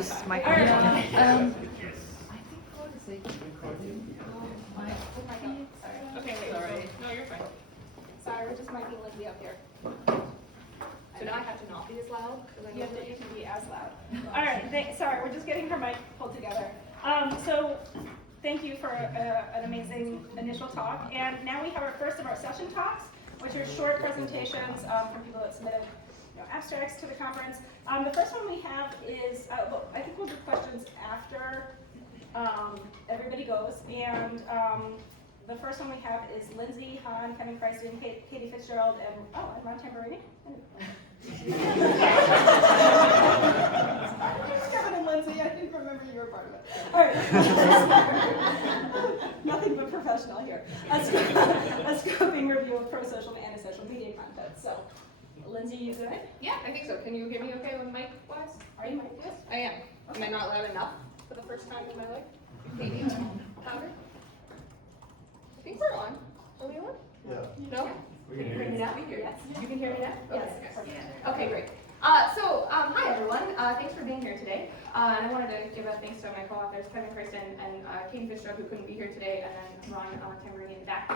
This mic. All right. I think Okay, wait. Sorry. No, you're fine. Sorry, we're just miking Lindsay up here. So now I have to not be as loud? You have to be as loud. All right, sorry, we're just getting her mic pulled together. So thank you for an amazing initial talk. And now we have our first of our session talks, which are short presentations from people that submitted abstracts to the conference. The first one we have is, well, I think we'll do questions after everybody goes. And the first one we have is Lindsay, Hahn, Kryston, Katie Fitzgerald, and Ron Tamborini. Kevin and Lindsay, I didn't remember you were part of it. All right. Nothing but professional here. A scoping review of prosocial and antisocial media content. So, Lindsay, you good? Yeah, I think so. Can you hear me okay with mic wise? Are you mic good? I am. Am I not loud enough for the first time in my life? Maybe. Louder? I think we're on. Are we on? Yeah. No? We can hear Hear me you. now? Yes. You can hear me now? Yes. Okay, great. Hi everyone. Thanks for being here today. And I wanted to give a thanks to my co-authors, Kevin Kryston and Katie Fitzgerald, who couldn't be here today, and then Ron Tamborini in the back.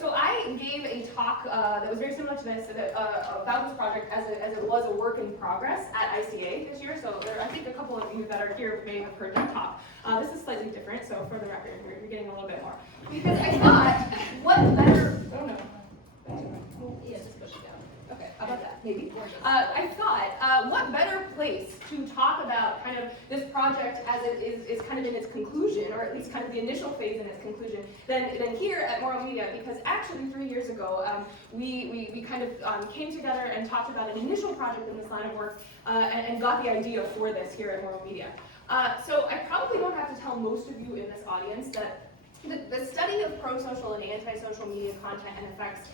So I gave a talk that was very similar to this about this project as it was a work in progress at ICA this year. So I think a couple of you that are here may have heard that talk. This is slightly different, so for the record, you're getting a little bit more. Because I thought, what better? Oh no. Yeah, just push it down. Okay, how about that? Maybe. I thought, what better place to talk about kind of this project as it is kind of in its conclusion, or at least kind of the initial phase in its conclusion, than here at Moral Media, because actually 3 years ago, we kind of came together and talked about an initial project in this line of work and got the idea for this here at Moral Media. So I probably don't have to tell most of you in this audience that the study of prosocial and antisocial media content and effects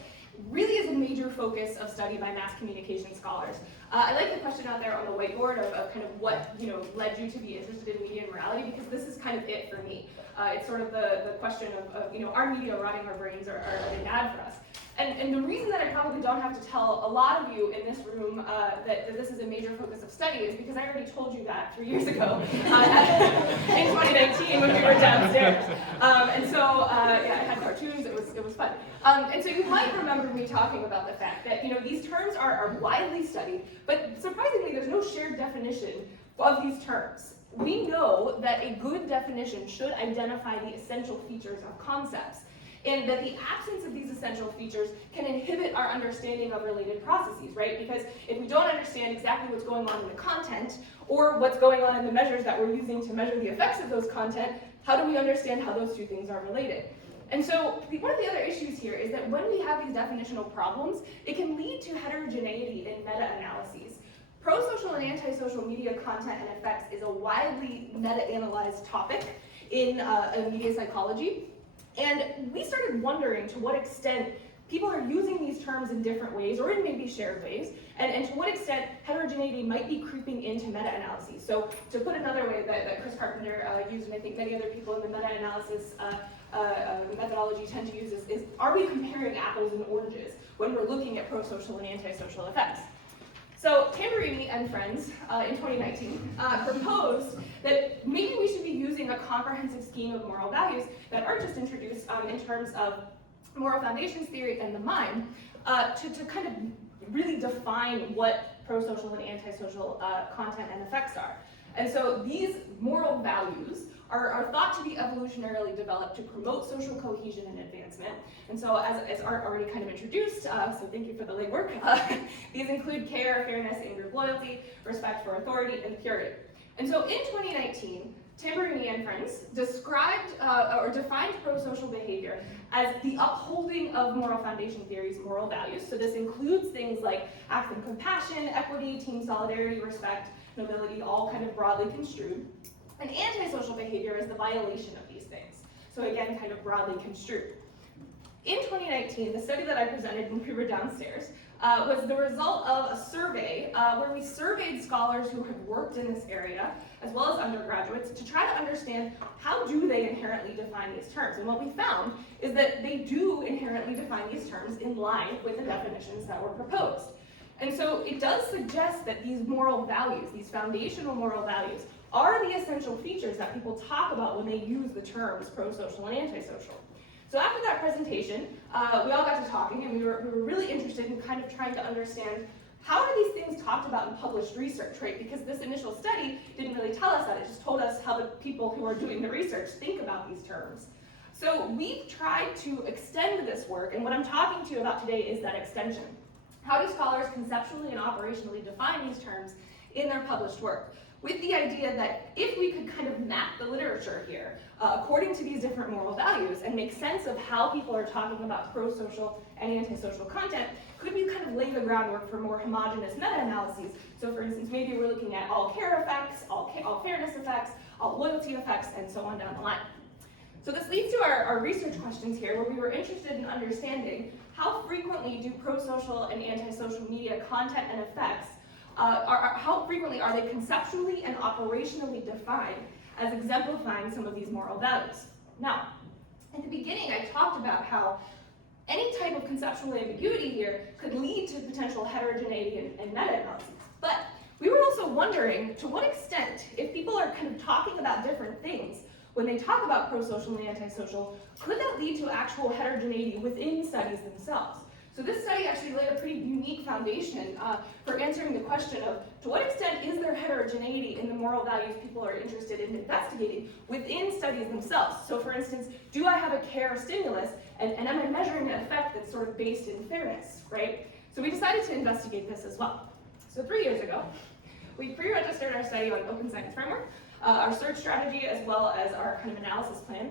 really is a major focus of study by mass communication scholars. I like the question out there on the whiteboard of kind of what led you to be interested in media and morality, because this is kind of it for me. It's sort of the question of are media rotting our brains, or are they bad for us? And the reason that I probably don't have to tell a lot of you in this room that this is a major focus of study is because I already told you that 3 years ago in 2019 when we were downstairs. I had cartoons. It was fun. And so you might remember me talking about the fact that these terms are widely studied, but surprisingly there's no shared definition of these terms. We know that a good definition should identify the essential features of concepts, and that the absence of these essential features can inhibit our understanding of related processes, right? Because if we don't understand exactly what's going on in the content, or what's going on in the measures that we're using to measure the effects of those content, how do we understand how those two things are related? And so one of the other issues here is that when we have these definitional problems, it can lead to heterogeneity in meta-analyses. Prosocial and antisocial media content and effects is a widely meta-analyzed topic in media psychology. And we started wondering to what extent people are using these terms in different ways, or in maybe shared ways, and to what extent heterogeneity might be creeping into meta-analyses. So to put another way that Chris Carpenter used, and I think many other people in the meta-analysis methodology tend to use, is are we comparing apples and oranges when we're looking at prosocial and antisocial effects? So Tamborini and friends in 2019 proposed that maybe we should be using a comprehensive scheme of moral values that are just introduced in terms of moral foundations theory and the mind to kind of really define what prosocial and antisocial content and effects are. And so these moral values are thought to be evolutionarily developed to promote social cohesion and advancement. And so as Art already kind of introduced, so thank you for the legwork, these include care, fairness, in-group loyalty, respect for authority, and purity. And so in 2019, Tamborini and friends described or defined prosocial behavior as the upholding of moral foundation theory's moral values. So this includes things like acts of compassion, equity, team solidarity, respect, nobility, all kind of broadly construed. And antisocial behavior is the violation of these things. So again, kind of broadly construed. In 2019, the study that I presented when we were downstairs was the result of a survey where we surveyed scholars who had worked in this area, as well as undergraduates, to try to understand how do they inherently define these terms. And what we found is that they do inherently define these terms in line with the definitions that were proposed. And so it does suggest that these moral values, these foundational moral values, are the essential features that people talk about when they use the terms prosocial and antisocial. So after that presentation, we all got to talking, and we were really interested in kind of trying to understand how are these things talked about in published research, right? Because this initial study didn't really tell us that. It just told us how the people who are doing the research think about these terms. So we've tried to extend this work, and what I'm talking to you about today is that extension. How do scholars conceptually and operationally define these terms in their published work? With the idea that if we could kind of map the literature here according to these different moral values and make sense of how people are talking about prosocial and antisocial content, could we kind of lay the groundwork for more homogeneous meta-analyses? So for instance, maybe we're looking at all care effects, all fairness effects, all loyalty effects, and so on down the line. So this leads to our research questions here, where we were interested in understanding how frequently do prosocial and antisocial media content and effects, how frequently are they conceptually and operationally defined as exemplifying some of these moral values? Now, at the beginning, I talked about how any type of conceptual ambiguity here could lead to potential heterogeneity and meta-analyses. But we were also wondering, to what extent, if people are kind of talking about different things, when they talk about prosocial and antisocial, could that lead to actual heterogeneity within studies themselves? So this study actually laid a pretty unique foundation for answering the question of, to what extent is there heterogeneity in the moral values people are interested in investigating within studies themselves? So for instance, do I have a care stimulus, and am I measuring an effect that's sort of based in fairness, right? So we decided to investigate this as well. So 3 years ago, we pre-registered our study on Open Science Framework, our search strategy, as well as our kind of analysis plan.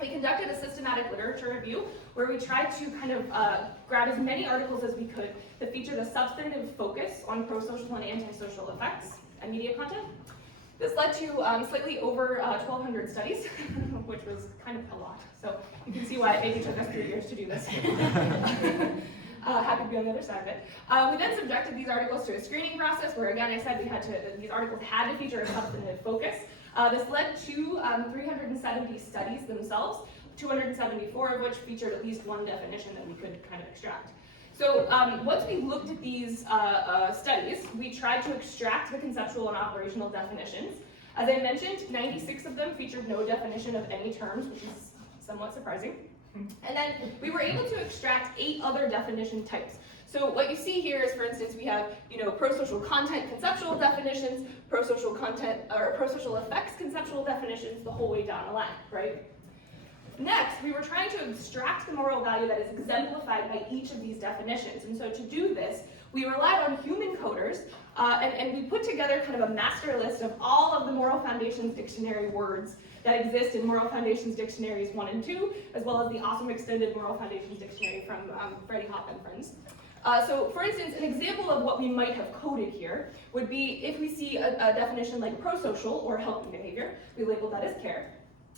We conducted a systematic literature review where we tried to kind of grab as many articles as we could that featured a substantive focus on prosocial and antisocial effects and media content. This led to slightly over 1,200 studies, which was kind of a lot. So you can see why it maybe took us 3 years to do this. Happy to be on the other side of it. We then subjected these articles to a screening process where, again, I said these articles had to feature a substantive focus. This led to 370 studies themselves, 274 of which featured at least one definition that we could kind of extract. So once we looked at these studies, we tried to extract the conceptual and operational definitions. As I mentioned, 96 of them featured no definition of any terms, which is somewhat surprising. And then we were able to extract 8 other definition types. So what you see here is, for instance, we have, prosocial content conceptual definitions, prosocial content or prosocial effects conceptual definitions, the whole way down the line, right? Next, we were trying to extract the moral value that is exemplified by each of these definitions. And so to do this, we relied on human coders, and we put together kind of a master list of all of the Moral Foundations Dictionary words that exist in Moral Foundations Dictionaries 1 and 2, as well as the awesome extended Moral Foundations Dictionary from Freddie Hop and Friends. So for instance, an example of what we might have coded here would be if we see a definition like prosocial or helping behavior, we label that as care.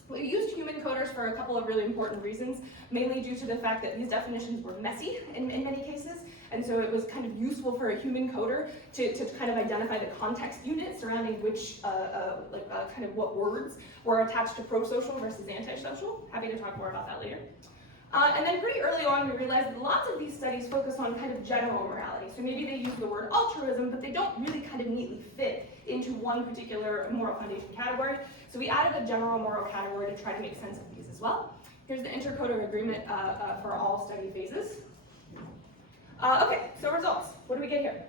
We used human coders for a couple of really important reasons, mainly due to the fact that these definitions were messy in many cases, and so it was kind of useful for a human coder to kind of identify the context unit surrounding which, kind of what words were attached to prosocial versus antisocial. Happy to talk more about that later. And then pretty early on, we realized that lots of these studies focus on kind of general morality. So maybe they use the word altruism, but they don't really kind of neatly fit into one particular moral foundation category. So we added a general moral category to try to make sense of these as well. Here's the intercoder agreement for all study phases. Okay, so results. What do we get here?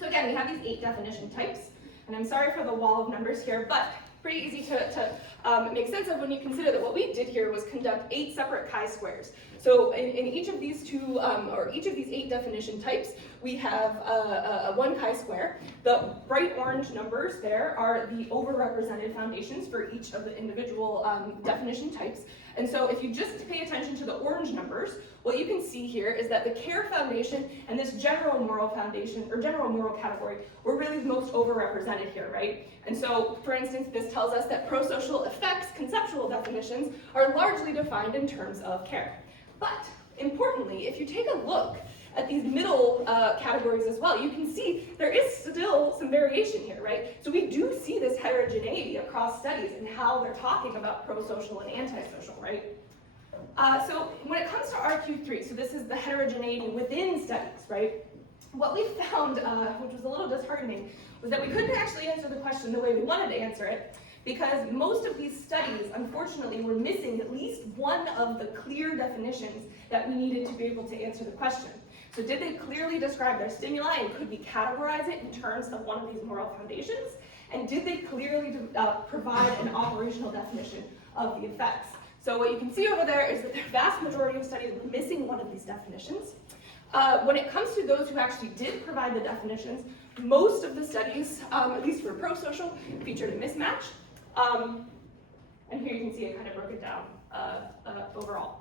So again, we have these 8 definition types. And I'm sorry for the wall of numbers here, but pretty easy to make sense of when you consider that what we did here was conduct 8 separate chi-squares. So in each of these each of these 8 definition types, we have one chi-square. The bright orange numbers there are the overrepresented foundations for each of the individual definition types. And so if you just pay attention to the orange numbers, what you can see here is that the care foundation and this general moral foundation, or general moral category, were really the most overrepresented here, right? And so, for instance, this tells us that prosocial effects, conceptual definitions, are largely defined in terms of care. But, importantly, if you take a look at these middle categories as well, you can see there is still some variation here, right? So we do see this heterogeneity across studies and how they're talking about prosocial and antisocial, right? So when it comes to RQ3, so this is the heterogeneity within studies, right? what we found, which was a little disheartening, was that we couldn't actually answer the question the way we wanted to answer it, because most of these studies, unfortunately, were missing at least one of the clear definitions that we needed to be able to answer the question. So did they clearly describe their stimuli, and could we categorize it in terms of one of these moral foundations? And did they clearly provide an operational definition of the effects? So what you can see over there is that the vast majority of studies were missing one of these definitions. When it comes to those who actually did provide the definitions, most of the studies, at least for prosocial, featured a mismatch. And here you can see it kind of broken down overall.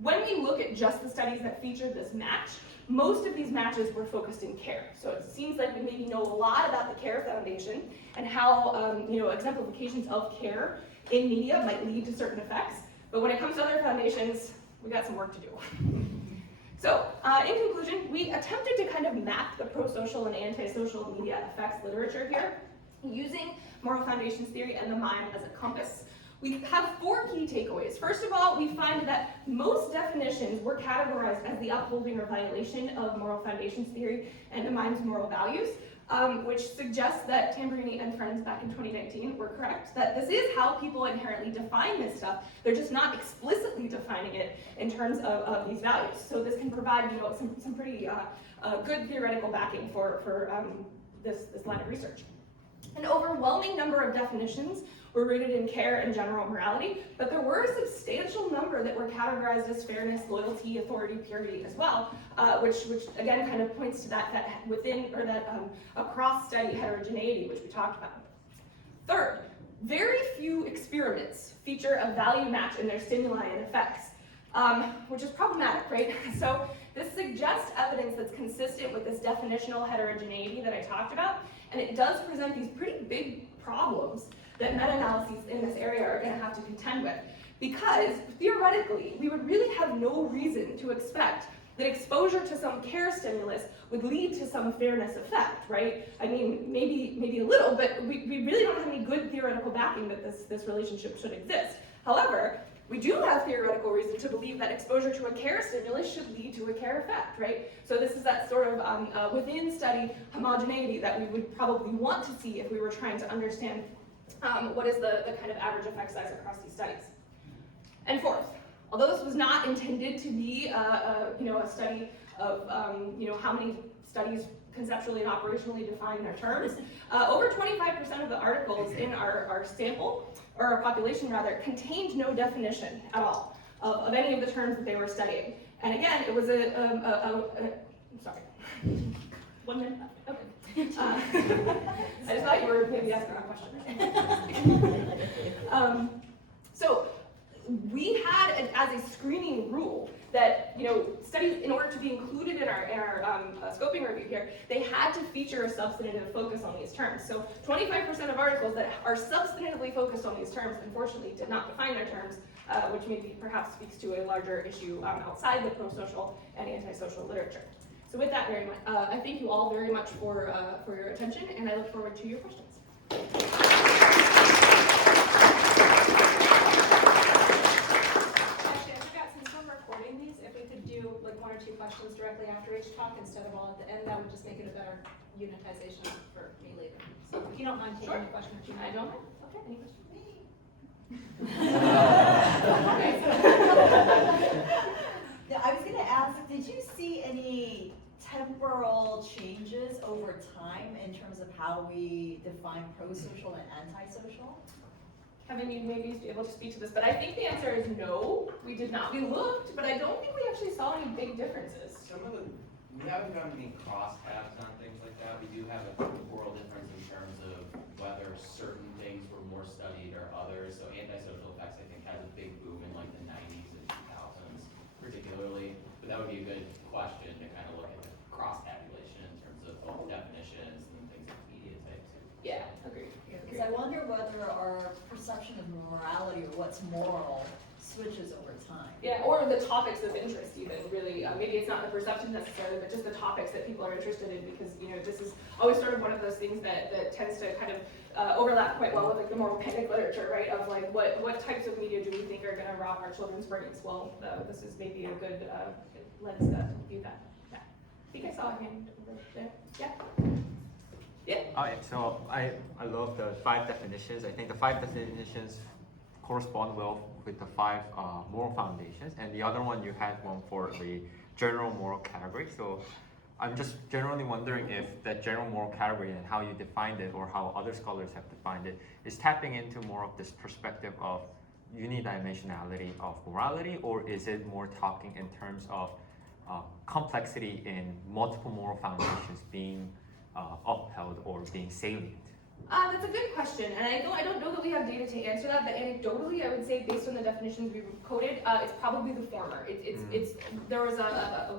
When we look at just the studies that featured this match, most of these matches were focused in care. So it seems like we maybe know a lot about the care foundation and how exemplifications of care in media might lead to certain effects. But when it comes to other foundations, we got some work to do. So, in conclusion, we attempted to kind of map the prosocial and antisocial media effects literature here using moral foundations theory and the mind as a compass. We have 4 key takeaways. First of all, we find that most definitions were categorized as the upholding or violation of moral foundations theory and the mind's moral values, which suggests that Tamborini and friends back in 2019 were correct, that this is how people inherently define this stuff. They're just not explicitly defining it in terms of these values. So this can provide some pretty good theoretical backing for this line of research. An overwhelming number of definitions were rooted in care and general morality, but there were a substantial number that were categorized as fairness, loyalty, authority, purity as well, which again kind of points to that within, or that across study heterogeneity, which we talked about. Third, very few experiments feature a value match in their stimuli and effects, which is problematic, right? So this suggests evidence that's consistent with this definitional heterogeneity that I talked about, and it does present these pretty big problems that meta-analyses in this area are going to have to contend with. Because, theoretically, we would really have no reason to expect that exposure to some care stimulus would lead to some fairness effect, right? I mean, maybe a little, but we really don't have any good theoretical backing that this relationship should exist. However, we do have theoretical reason to believe that exposure to a care stimulus should lead to a care effect, right? So this is that sort of within study homogeneity that we would probably want to see if we were trying to understand what is the kind of average effect size across these studies. And fourth, although this was not intended to be a study of how many studies conceptually and operationally define their terms, over 25% of the articles in our sample, or our population rather, contained no definition at all of any of the terms that they were studying. And again, it was sorry, 1 minute left, okay. I just thought you were maybe asking a question. So we had as a screening rule that studies, in order to be included in our scoping review here, they had to feature a substantive focus on these terms. So 25% of articles that are substantively focused on these terms, unfortunately, did not define their terms, which maybe perhaps speaks to a larger issue outside the prosocial and antisocial literature. So with that, very much, I thank you all very much for your attention, and I look forward to your questions. Actually, I forgot, since we're recording these, if we could do like 1 or 2 questions directly after each talk instead of all at the end, that would just make it a better unitization for me later. So if you don't mind taking any question or two. I don't mind. Okay, any questions? Yeah, I was going to ask, did you see any temporal changes over time in terms of how we define prosocial and antisocial? Kevin, you may be able to speak to this, but I think the answer is no, we did not. We looked, but I don't think we actually saw any big differences. We haven't gotten any crosstabs on things like that. We do have a temporal difference in terms of whether certain things were more studied or others. So antisocial effects, I think, had a big boom in like the 90s and 2000s particularly. But that would be a good question to kind of look at the cross-tabulation in terms of both definitions and things like media type too. Yeah, agreed. Because I wonder whether our perception of morality or what's moral switches over time. Yeah, or the topics of interest even, really. Maybe it's not the perception necessarily, but just the topics that people are interested in, because this is always sort of one of those things that tends to kind of overlap quite well with like the moral panic literature, right? Of like what types of media do we think are going to rock our children's brains? Well, this is maybe a good lens to view that. Yeah. think I saw a hand over there. Yeah. So I love the 5 definitions. I think the 5 definitions correspond well with the 5 moral foundations, and the other one you had one for the general moral category. So I'm just generally wondering if that general moral category and how you defined it, or how other scholars have defined it, is tapping into more of this perspective of unidimensionality of morality, or is it more talking in terms of complexity in multiple moral foundations being upheld or being salient? That's a good question, and I don't know that we have data to answer that, but anecdotally, I would say based on the definitions we quoted, it's probably the former. There was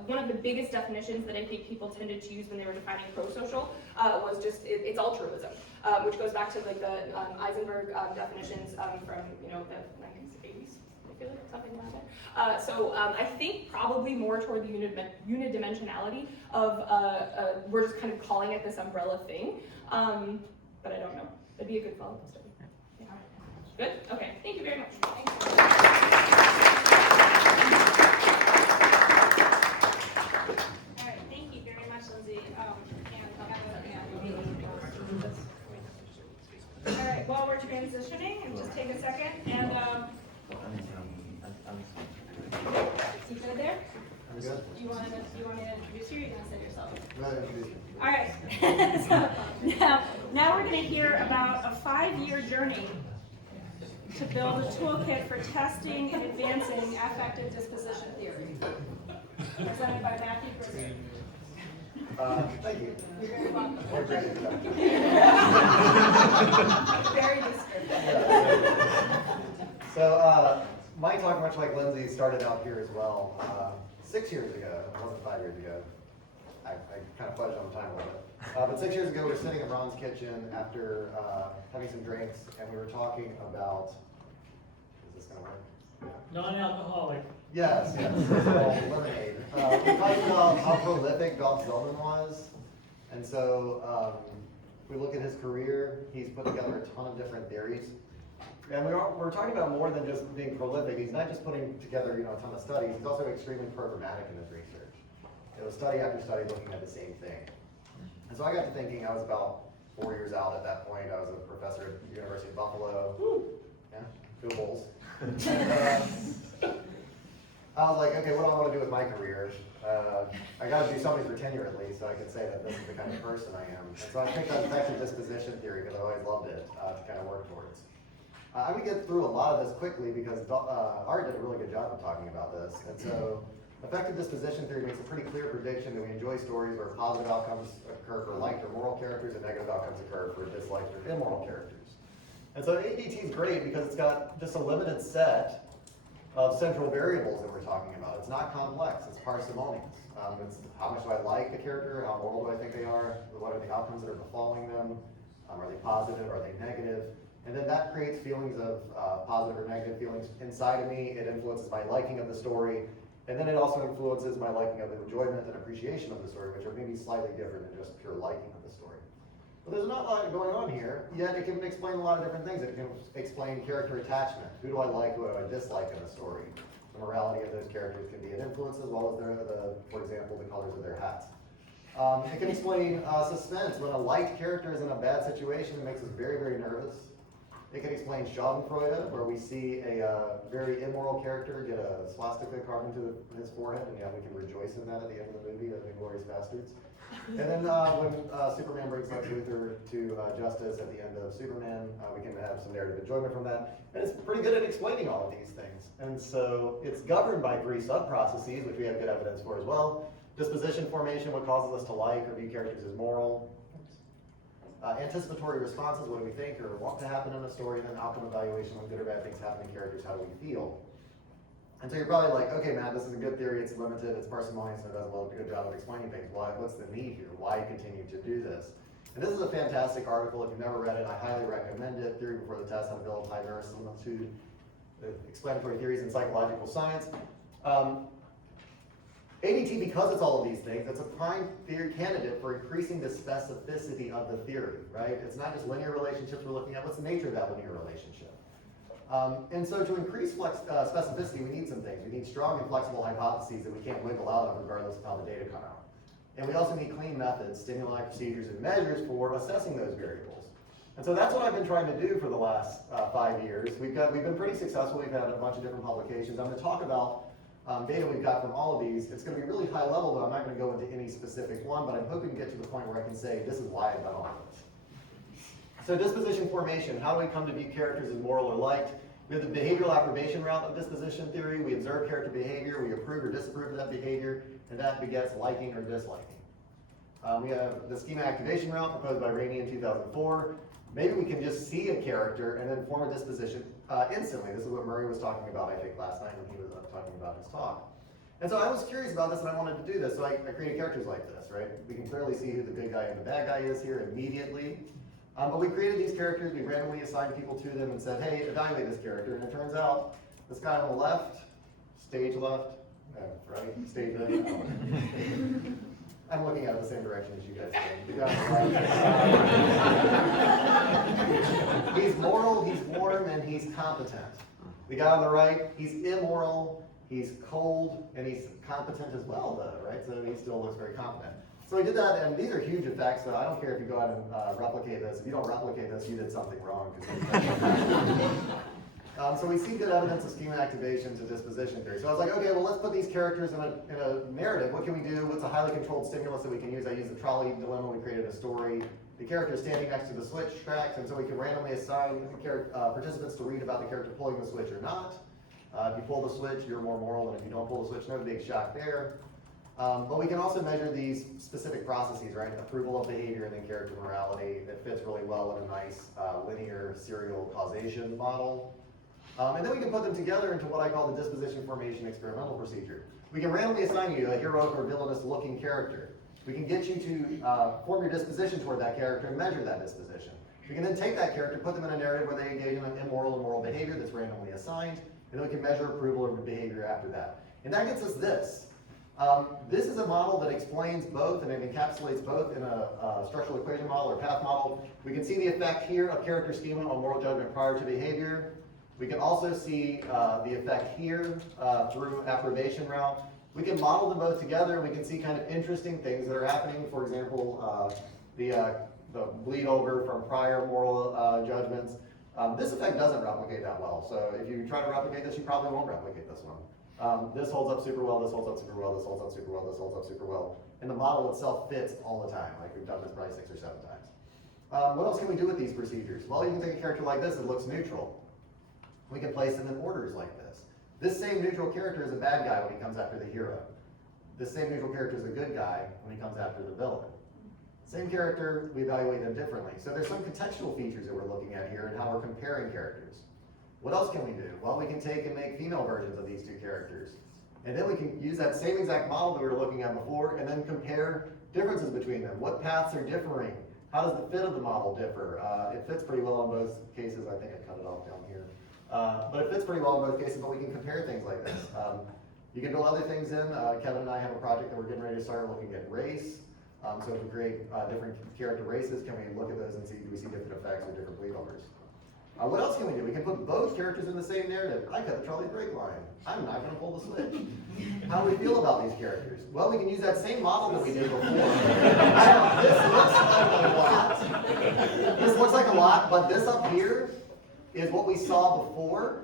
one of the biggest definitions that I think people tended to use when they were defining prosocial was just it's altruism, which goes back to like the Eisenberg definitions from the 1980s. I feel like something like that. So I think probably more toward the unidimensionality of we're just kind of calling it this umbrella thing. But I don't know. That'd be a good follow-up study. Yeah. Good? Okay. Thank you very much. All right, thank you very much, Lindsay. All right, while we're transitioning, and just take a second, and you good there? Do you want me to introduce you, or are you going to say yourself? All right. So now we're going to hear about a 5-year journey to build a toolkit for testing and advancing affective disposition theory. Presented by Matthew Grizzard. Thank you. You're very welcome. Very descriptive. Yeah. So my talk, much like Lindsay, started out here as well. 6 years ago, it wasn't 5 years ago. I kind of fudged on the time a little bit. But 6 years ago, we were sitting in Ron's kitchen after having some drinks, and we were talking about, is this going to work? Non-alcoholic. Yes, lemonade. We talked about how prolific Dolph Zillman was, and so we look at his career. He's put together a ton of different theories. And we're talking about more than just being prolific. He's not just putting together a ton of studies. He's also extremely programmatic in his research. It was study after study looking at the same thing. And so I got to thinking, I was about 4 years out at that point. I was a professor at the University of Buffalo. Woo. Yeah, go Bulls. And, I was like, okay, what do I want to do with my career? I got to do something for tenure at least, so I can say that this is the kind of person I am. And so I picked up affective disposition theory because I always loved it to kind of work towards. I would get through a lot of this quickly because Art did a really good job of talking about this. And so affective disposition theory makes a pretty clear prediction that we enjoy stories where positive outcomes occur for liked or moral characters and negative outcomes occur for disliked or immoral characters. And so ADT is great because it's got just a limited set of central variables that we're talking about. It's not complex, it's parsimonious. It's how much do I like the character, how moral do I think they are, what are the outcomes that are befalling them, are they positive, are they negative? And then that creates feelings of positive or negative feelings inside of me. It influences my liking of the story. And then it also influences my liking of enjoyment and appreciation of the story, which are maybe slightly different than just pure liking of the story. But there's not a lot going on here, yet it can explain a lot of different things. It can explain character attachment. Who do I like, who do I dislike in a story? The morality of those characters can be an influence as well as for example, the colors of their hats. It can explain suspense. When a liked character is in a bad situation, it makes us very, very nervous. It can explain Schadenfreude, where we see a very immoral character get a swastika carved into his forehead, and yeah, we can rejoice in that at the end of the movie, the Inglourious Bastards. And then when Superman brings Lex Luthor to justice at the end of Superman, we can have some narrative enjoyment from that. And it's pretty good at explaining all of these things. And so it's governed by 3 sub-processes, which we have good evidence for as well. Disposition formation, what causes us to like or view characters as moral. Anticipatory responses, what do we think or want to happen in a story, and then outcome evaluation, when good or bad things happen to characters, how do we feel? And so you're probably like, okay, Matt, this is a good theory, it's limited, it's parsimonious, and it does a good job of explaining things. What's the need here? Why continue to do this? And this is a fantastic article. If you've never read it, I highly recommend it. Theory Before the Test, How to Build High Verisimilitude, Explanatory Theories in Psychological Science. ADT, because it's all of these things, it's a prime theory candidate for increasing the specificity of the theory, right? It's not just linear relationships we're looking at. What's the nature of that linear relationship? And so to increase specificity, we need some things. We need strong and flexible hypotheses that we can't wiggle out of regardless of how the data come out. And we also need clean methods, stimuli, procedures, and measures for assessing those variables. And so that's what I've been trying to do for the last 5 years. We've been pretty successful. We've had a bunch of different publications. I'm going to talk about data we've got from all of these. It's going to be really high level, but I'm not going to go into any specific one, but I'm hoping to get to the point where I can say, this is why I've done all of this. So disposition formation, how do we come to view characters as moral or liked? We have the behavioral approbation route of disposition theory. We observe character behavior, we approve or disapprove of that behavior, and that begets liking or disliking. We have the schema activation route proposed by Rainey in 2004. Maybe we can just see a character and then form a disposition instantly. This is what Murray was talking about, I think, last night when he was talking about his talk. And so I was curious about this and I wanted to do this, so I created characters like this, right? We can clearly see who the good guy and the bad guy is here immediately. But we created these characters, we randomly assigned people to them and said, hey, evaluate this character. And it turns out this guy on the left, stage left, right, stage right. I'm looking at it the same direction as you guys do. The guy on the right. He's moral, he's warm, and he's competent. The guy on the right, he's immoral, he's cold, and he's competent as well, though, right? So he still looks very competent. So we did that, and these are huge effects, so I don't care if you go out and replicate this. If you don't replicate this, you did something wrong. So we see good evidence of schema activation to disposition theory. So I was like, okay, well, let's put these characters in a narrative. What can we do? What's a highly controlled stimulus that we can use? I used the trolley dilemma. We created a story. The character is standing next to the switch tracks, and so we can randomly assign participants to read about the character pulling the switch or not. If you pull the switch, you're more moral than if you don't pull the switch. No big shock there. But we can also measure these specific processes, right? Approval of behavior and then character morality. It fits really well in a nice linear serial causation model. And then we can put them together into what I call the disposition formation experimental procedure. We can randomly assign you a heroic or villainous looking character. We can get you to form your disposition toward that character and measure that disposition. We can then take that character, put them in a narrative where they engage in an immoral and moral behavior that's randomly assigned, and then we can measure approval of behavior after that. And that gets us this. This is a model that explains both and it encapsulates both in a structural equation model or path model. We can see the effect here of character schema on moral judgment prior to behavior. We can also see the effect here through approbation route. We can model them both together and we can see kind of interesting things that are happening. For example, the bleed over from prior moral judgments. This effect doesn't replicate that well. So if you try to replicate this, you probably won't replicate this one. This holds up super well, this holds up super well, this holds up super well, this holds up super well. And the model itself fits all the time. Like we've done this probably 6 or 7 times. What else can we do with these procedures? Well, you can take a character like this that looks neutral. We can place them in orders like this. This same neutral character is a bad guy when he comes after the hero. This same neutral character is a good guy when he comes after the villain. Same character, we evaluate them differently. So there's some contextual features that we're looking at here and how we're comparing characters. What else can we do? Well, we can take and make female versions of these two characters. And then we can use that same exact model that we were looking at before and then compare differences between them. What paths are differing? How does the fit of the model differ? It fits pretty well in both cases. I think I cut it off down here. But it fits pretty well in both cases, but we can compare things like this. You can build other things in. Kevin and I have a project that we're getting ready to start looking at race. So if we create different character races, can we look at those and see, do we see different effects or different bleed overs? What else can we do? We can put both characters in the same narrative. I cut the trolley brake line. I'm not going to pull the switch. How do we feel about these characters? Well, we can use that same model that we did before. This looks like a lot. This looks like a lot, but this up here is what we saw before.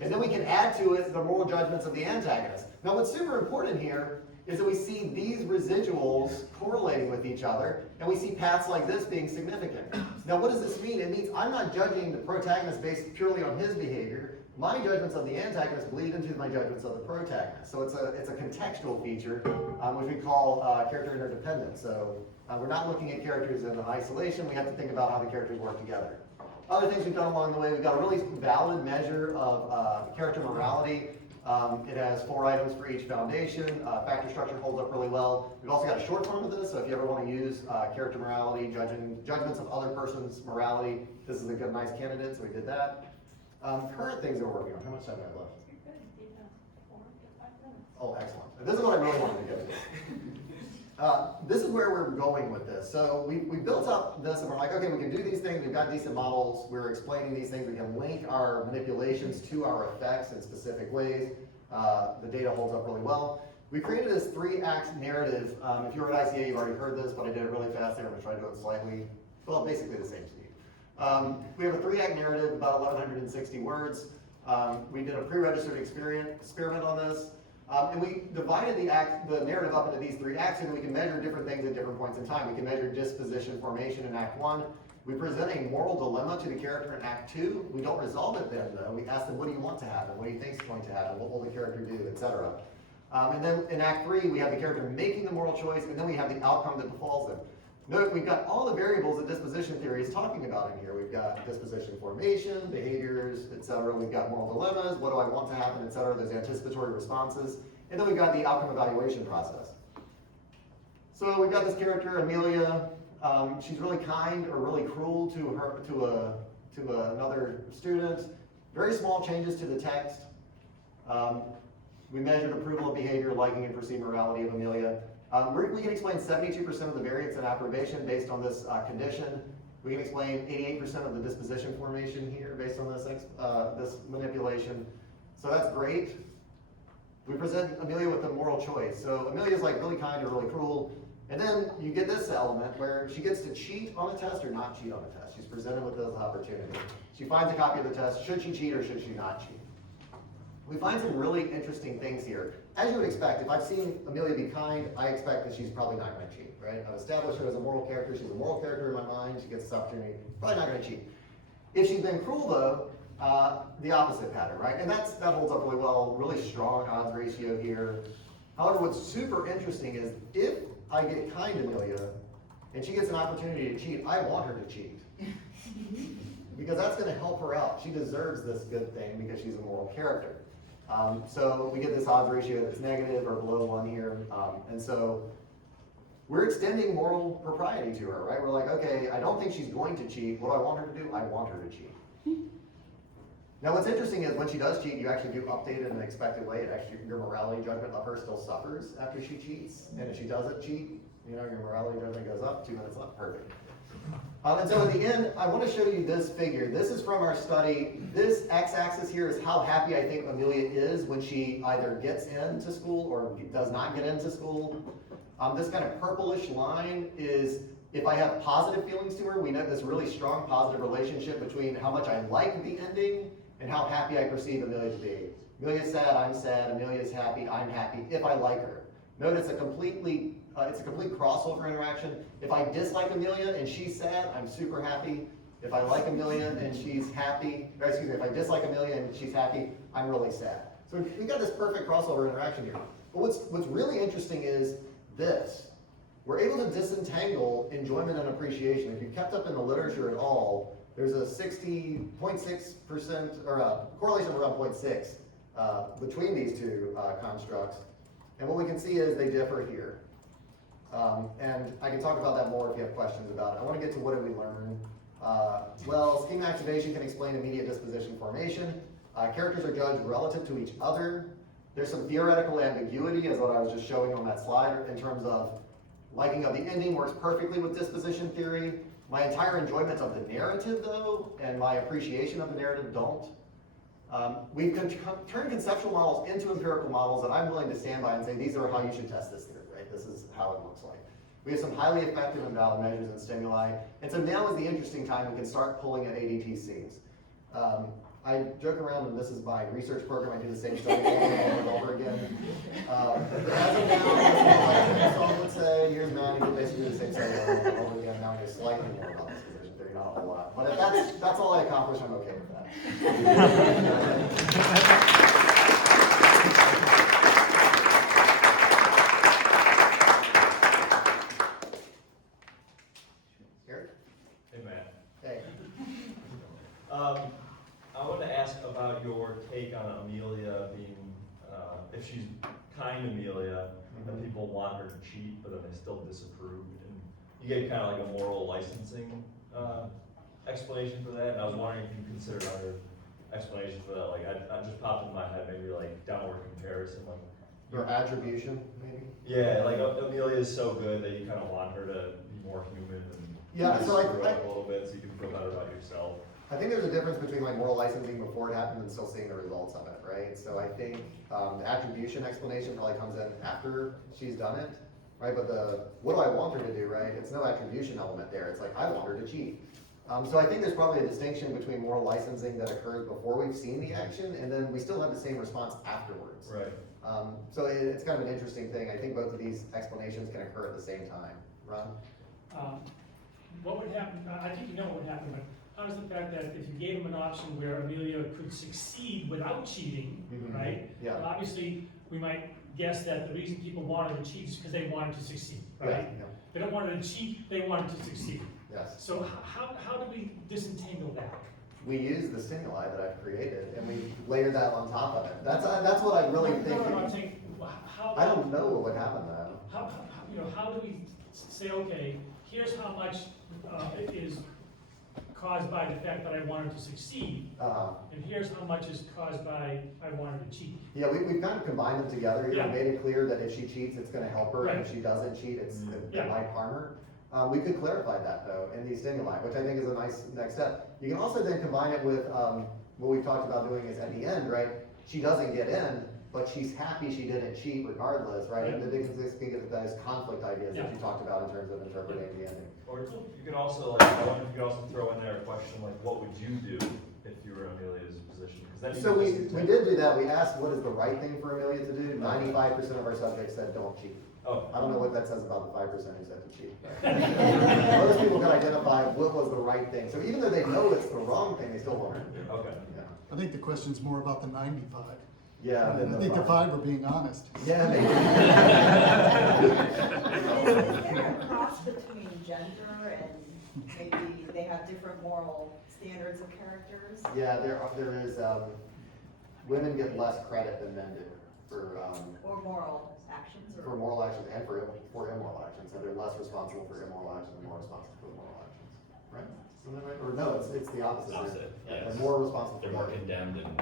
And then we can add to it the moral judgments of the antagonist. Now, what's super important here is that we see these residuals correlating with each other, and we see paths like this being significant. Now, what does this mean? It means I'm not judging the protagonist based purely on his behavior. My judgments of the antagonist bleed into my judgments of the protagonist. So it's a contextual feature, which we call character interdependence. So we're not looking at characters in isolation. We have to think about how the characters work together. Other things we've done along the way, we've got a really valid measure of character morality. It has 4 items for each foundation. Factor structure holds up really well. We've also got a short form of this, so if you ever want to use character morality, judgments of other person's morality, this is a good, nice candidate, so we did that. Current things that we're working on. How much time do I have left? Oh, excellent. This is what I really wanted to get to. This is where we're going with this. So we built up this and we're like, okay, we can do these things. We've got decent models. We're explaining these things. We can link our manipulations to our effects in specific ways. The data holds up really well. We created this 3-act narrative. If you were at ICA, you've already heard this, but I did it really fast there. I'm gonna try to do it slightly, well, basically the same speed. We have a 3-act narrative, about 1,160 words. We did a pre-registered experiment on this. And we divided the narrative up into these 3 acts so that we can measure different things at different points in time. We can measure disposition formation in Act 1. We present a moral dilemma to the character in Act 2. We don't resolve it then, though. We ask them, what do you want to happen? What do you think is going to happen? What will the character do, etc. And then in Act 3, we have the character making the moral choice, and then we have the outcome that befalls them. Note, we've got all the variables that disposition theory is talking about in here. We've got disposition formation, behaviors, etc. We've got moral dilemmas, what do I want to happen, etc. Those anticipatory responses. And then we've got the outcome evaluation process. So we've got this character, Amelia. She's really kind or really cruel to another student. Very small changes to the text. We measured approval of behavior, liking, and perceived morality of Amelia. We can explain 72% of the variance in approbation based on this condition. We can explain 88% of the disposition formation here based on this manipulation. So that's great. We present Amelia with a moral choice. So Amelia's like really kind or really cruel. And then you get this element where she gets to cheat on a test or not cheat on a test. She's presented with this opportunity. She finds a copy of the test. Should she cheat or should she not cheat? We find some really interesting things here. As you would expect, if I've seen Amelia be kind, I expect that she's probably not going to cheat, right? I've established her as a moral character. She's a moral character in my mind. She gets this opportunity. Probably not going to cheat. If she's been cruel, though, the opposite pattern, right? And that holds up really well. Really strong odds ratio here. However, what's super interesting is if I get kind Amelia and she gets an opportunity to cheat, I want her to cheat. Because that's going to help her out. She deserves this good thing because she's a moral character. So we get this odds ratio that's negative or below 1 here. And so we're extending moral propriety to her, right? We're like, okay, I don't think she's going to cheat. What do I want her to do? I want her to cheat. Now what's interesting is when she does cheat, you actually do update it in an expected way. It actually, your morality judgment of her still suffers after she cheats. And if she doesn't cheat, your morality judgment goes up, 2 minutes left, perfect. And so at the end, I want to show you this figure. This is from our study. This x-axis here is how happy I think Amelia is when she either gets into school or does not get into school. This kind of purplish line is if I have positive feelings to her, we know this really strong positive relationship between how much I like the ending and how happy I perceive Amelia to be. Amelia's sad, I'm sad. Amelia's happy, I'm happy, if I like her. Notice it's a complete crossover interaction. If I dislike Amelia and she's sad, I'm super happy. If I like Amelia and she's happy, or excuse me, if I dislike Amelia and she's happy, I'm really sad. So we got this perfect crossover interaction here. But what's really interesting is this. We're able to disentangle enjoyment and appreciation. If you've kept up in the literature at all, there's a 60.6% or a correlation of around 0.6 between these two constructs. And what we can see is they differ here. And I can talk about that more if you have questions about it. I want to get to what did we learn. Well, scheme activation can explain immediate disposition formation. Characters are judged relative to each other. There's some theoretical ambiguity, as what I was just showing on that slide, in terms of liking of the ending works perfectly with disposition theory. My entire enjoyment of the narrative, though, and my appreciation of the narrative don't. We've turned conceptual models into empirical models that I'm willing to stand by and say these are how you should test this theory, right? This is how it looks like. We have some highly effective and valid measures and stimuli, and so now is the interesting time we can start pulling at ADT scenes. I joke around, and this is my research program, I do the same study over and over again. But as of now, some would say, years now, you can basically do the same study over and over again. Now I know slightly more about disposition theory, not a whole lot. But if that's all I accomplish, I'm okay with that. Eric? Hey, Matt. Hey. I wanted to ask about your take on Amelia being, if she's kind Amelia, and people want her to cheat, but then they still disapprove. And you gave kind of like a moral licensing explanation for that, and I was wondering if you considered other explanations for that. Like, I just popped in my head, maybe like downward comparison, like. Your attribution, maybe? Yeah, like Amelia is so good that you kind of want her to be more human and Yeah, so screw up a little bit so you can feel better about yourself. I think there's a difference between like moral licensing before it happened and still seeing the results of it, right? So I think the attribution explanation probably comes in after she's done it, right? But what do I want her to do, right? It's no attribution element there. It's like, I want her to cheat. So I think there's probably a distinction between moral licensing that occurs before we've seen the action, and then we still have the same response afterwards. Right. So it's kind of an interesting thing. I think both of these explanations can occur at the same time. Ron? What would happen, I think you know what would happen, but how does the fact that if you gave him an option where Amelia could succeed without cheating, right? Yeah. Well, obviously, we might guess that the reason people wanted to cheat is because they wanted to succeed, right? Yeah. They don't want to cheat, they wanted to succeed. Yes. So how do we disentangle that? We use the stimuli that I've created, and we layer that on top of it. That's what I really think. No, I'm saying, how? I don't know what would happen though. How do we say, okay, here's how much it is caused by the fact that I wanted to succeed, and here's how much is caused by I wanted to cheat. Yeah, we've kind of combined them together. You know, Yeah. made it clear that if she cheats, it's going to help her, and if Right. she doesn't cheat, it Yeah. might harm her. We could clarify that though in these stimuli, which I think is a nice next step. You can also then combine it with what we've talked about doing is at the end, right? She doesn't get in, but she's happy she didn't cheat regardless, right? And the Dickens can get those conflict ideas that you talked about in terms of interpreting the ending. Or you could also, like, I wonder if you could also throw in there a question like, what would you do if you were in Amelia's position? 'Cause then you So could we just did do that. We asked what is the right thing for Amelia to do. 95% of our subjects said don't cheat. Oh. I don't know what that says about the 5% who said to cheat. Most people can identify what was the right thing. So even though they know it's the wrong thing, they still want to do it. Okay. Yeah. I think the question's more about the 95. Yeah. I then think the 5 are being honest. Yeah, maybe. Is there a cross between gender and maybe they have different moral standards of characters? Yeah, there is, women get less credit than men do Or moral actions? for moral actions and for immoral actions. So they're less responsible for immoral actions and more responsible for moral actions. Right? Isn't that right? Or no, it's the opposite. Opposite, They're yes. more responsible. They're more condemned and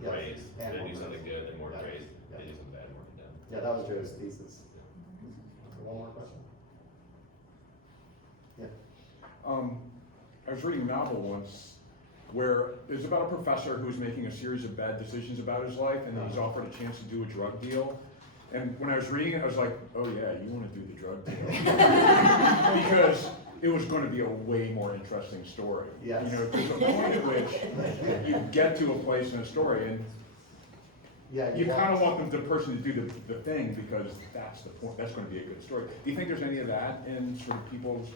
Yes. praised. And They more do something praised. good, they're more Yeah. praised. Yeah. They do something bad, more condemned. Yeah, that was Joe's thesis. One more question? Yeah. I was reading a novel once where it's about a professor who's making a series of bad decisions about his life, and he's offered a chance to do a drug deal. And when I was reading it, I was like, oh yeah, you want to do the drug deal. Because it was going to be a way more interesting story. Yes. You know, to the point at which you get to a place in a story, and Yeah, you kind of want the person to do the thing because that's the point. That's going to be a good story. Do you think there's any of that in sort of people's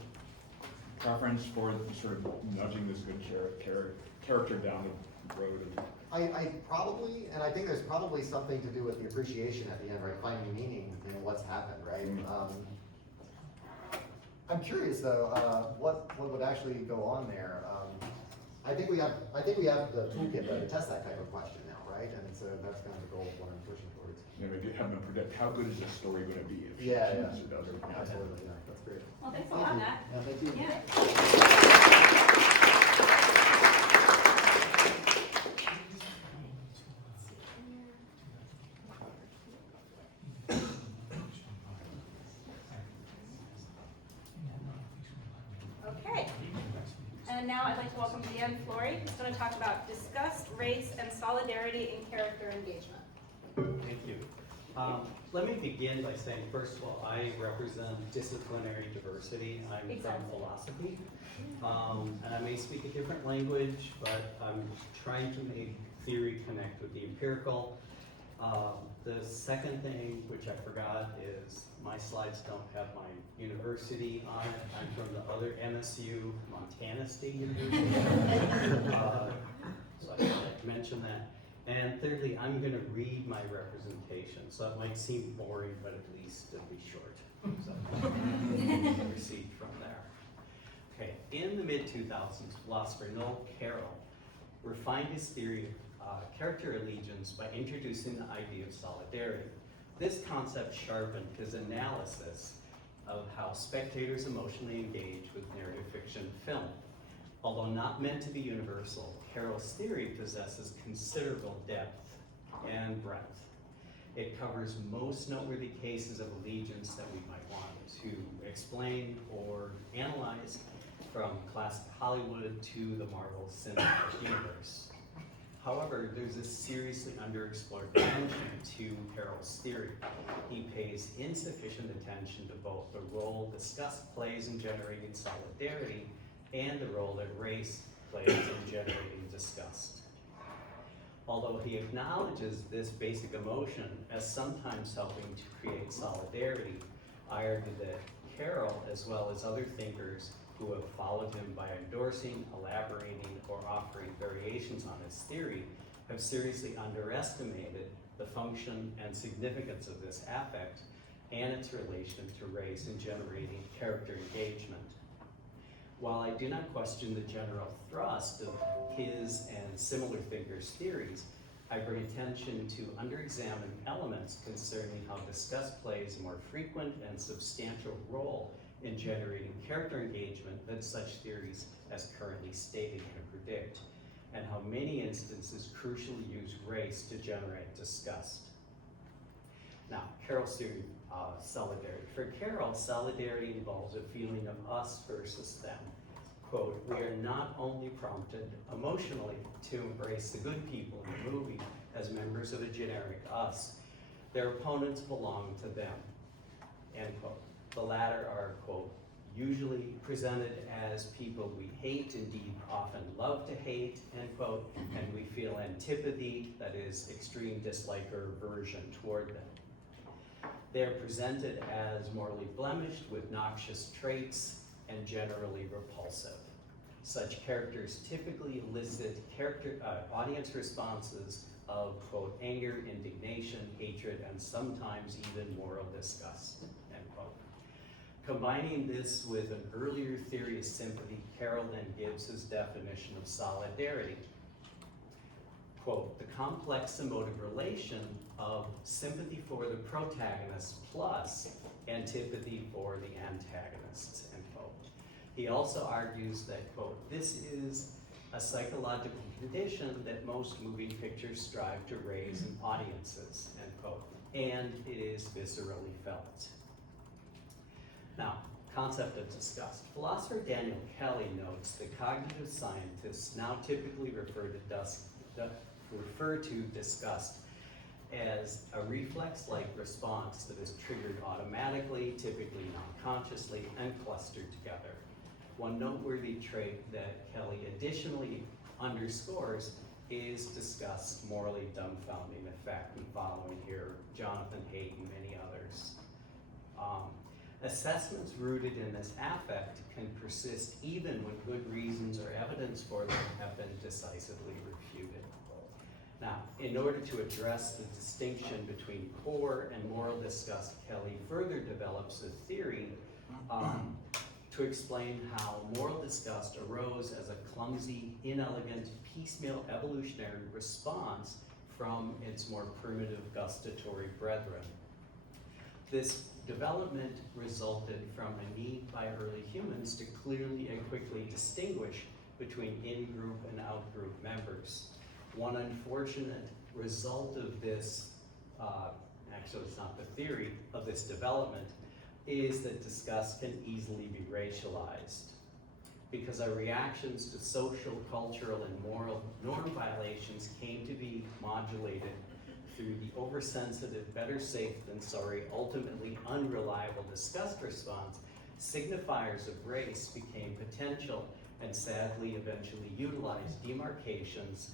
preference for sort of nudging this good character down the road? I probably, and I think there's probably something to do with the appreciation at the end, right? Finding meaning in what's happened, right? I'm curious though, what would actually go on there? I think we have the toolkit though to test that type of question now, right? And so that's kind of the goal of what I'm pushing towards. You know, maybe have them predict how good is this story going to be if she Yeah, cheats or doesn't. Absolutely, yeah, that's great. Well, thanks a lot, Matt. Yeah, thank you. Yeah. Okay. And now I'd like to welcome to the end Flory, who's going to talk about disgust, race, and solidarity in character engagement. Thank you. Let me begin by saying, first of all, I represent disciplinary diversity. I'm Exactly. from philosophy. And I may speak a different language, but I'm trying to make theory connect with the empirical. The second thing, which I forgot, is my slides don't have my university on it. I'm from the other MSU, Montana State University. So I should mention that. And thirdly, I'm going to read my representation, so it might seem boring, but at least it'll be short. So proceed from there. Okay, in the mid-2000s, philosopher Noel Carroll refined his theory of character allegiance by introducing the idea of solidarity. This concept sharpened his analysis of how spectators emotionally engage with narrative fiction film. Although not meant to be universal, Carroll's theory possesses considerable depth and breadth. It covers most noteworthy cases of allegiance that we might want to explain or analyze, from classic Hollywood to the Marvel Cinematic Universe. However, there's a seriously underexplored dimension to Carroll's theory. He pays insufficient attention to both the role disgust plays in generating solidarity and the role that race plays in generating disgust. Although he acknowledges this basic emotion as sometimes helping to create solidarity, I argue that Carroll, as well as other thinkers who have followed him by endorsing, elaborating, or offering variations on his theory, have seriously underestimated the function and significance of this affect and its relation to race in generating character engagement. While I do not question the general thrust of his and similar thinkers' theories, I bring attention to under-examined elements concerning how disgust plays a more frequent and substantial role in generating character engagement than such theories as currently stated can predict, and how many instances crucially use race to generate disgust. Now, Carroll's theory of solidarity. For Carroll, solidarity involves a feeling of us versus them. Quote, we are not only prompted emotionally to embrace the good people in the movie as members of a generic us, their opponents belong to them, end quote. The latter are, quote, usually presented as people we hate, indeed often love to hate, end quote, and we feel antipathy, that is extreme dislike or aversion toward them. They're presented as morally blemished with noxious traits and generally repulsive. Such characters typically elicit audience responses of, quote, anger, indignation, hatred, and sometimes even moral disgust, end quote. Combining this with an earlier theory of sympathy, Carroll then gives his definition of solidarity. Quote, the complex emotive relation of sympathy for the protagonist plus antipathy for the antagonists, end quote. He also argues that, quote, this is a psychological condition that most moving pictures strive to raise in audiences, end quote, and it is viscerally felt. Now, concept of disgust. Philosopher Daniel Kelly notes that cognitive scientists now typically refer to disgust as a reflex-like response that is triggered automatically, typically non-consciously, and clustered together. One noteworthy trait that Kelly additionally underscores is disgust's morally dumbfounding effect, and following here, Jonathan Haidt and many others. Assessments rooted in this affect can persist even when good reasons or evidence for them have been decisively refuted. Now, in order to address the distinction between core and moral disgust, Kelly further develops a theory to explain how moral disgust arose as a clumsy, inelegant, piecemeal evolutionary response from its more primitive gustatory brethren. This development resulted from a need by early humans to clearly and quickly distinguish between in-group and out-group members. One unfortunate result of this, actually it's not the theory of this development, is that disgust can easily be racialized because our reactions to social, cultural, and moral norm violations came to be modulated through the oversensitive, better safe than sorry, ultimately unreliable disgust response. Signifiers of race became potential and sadly eventually utilized demarcations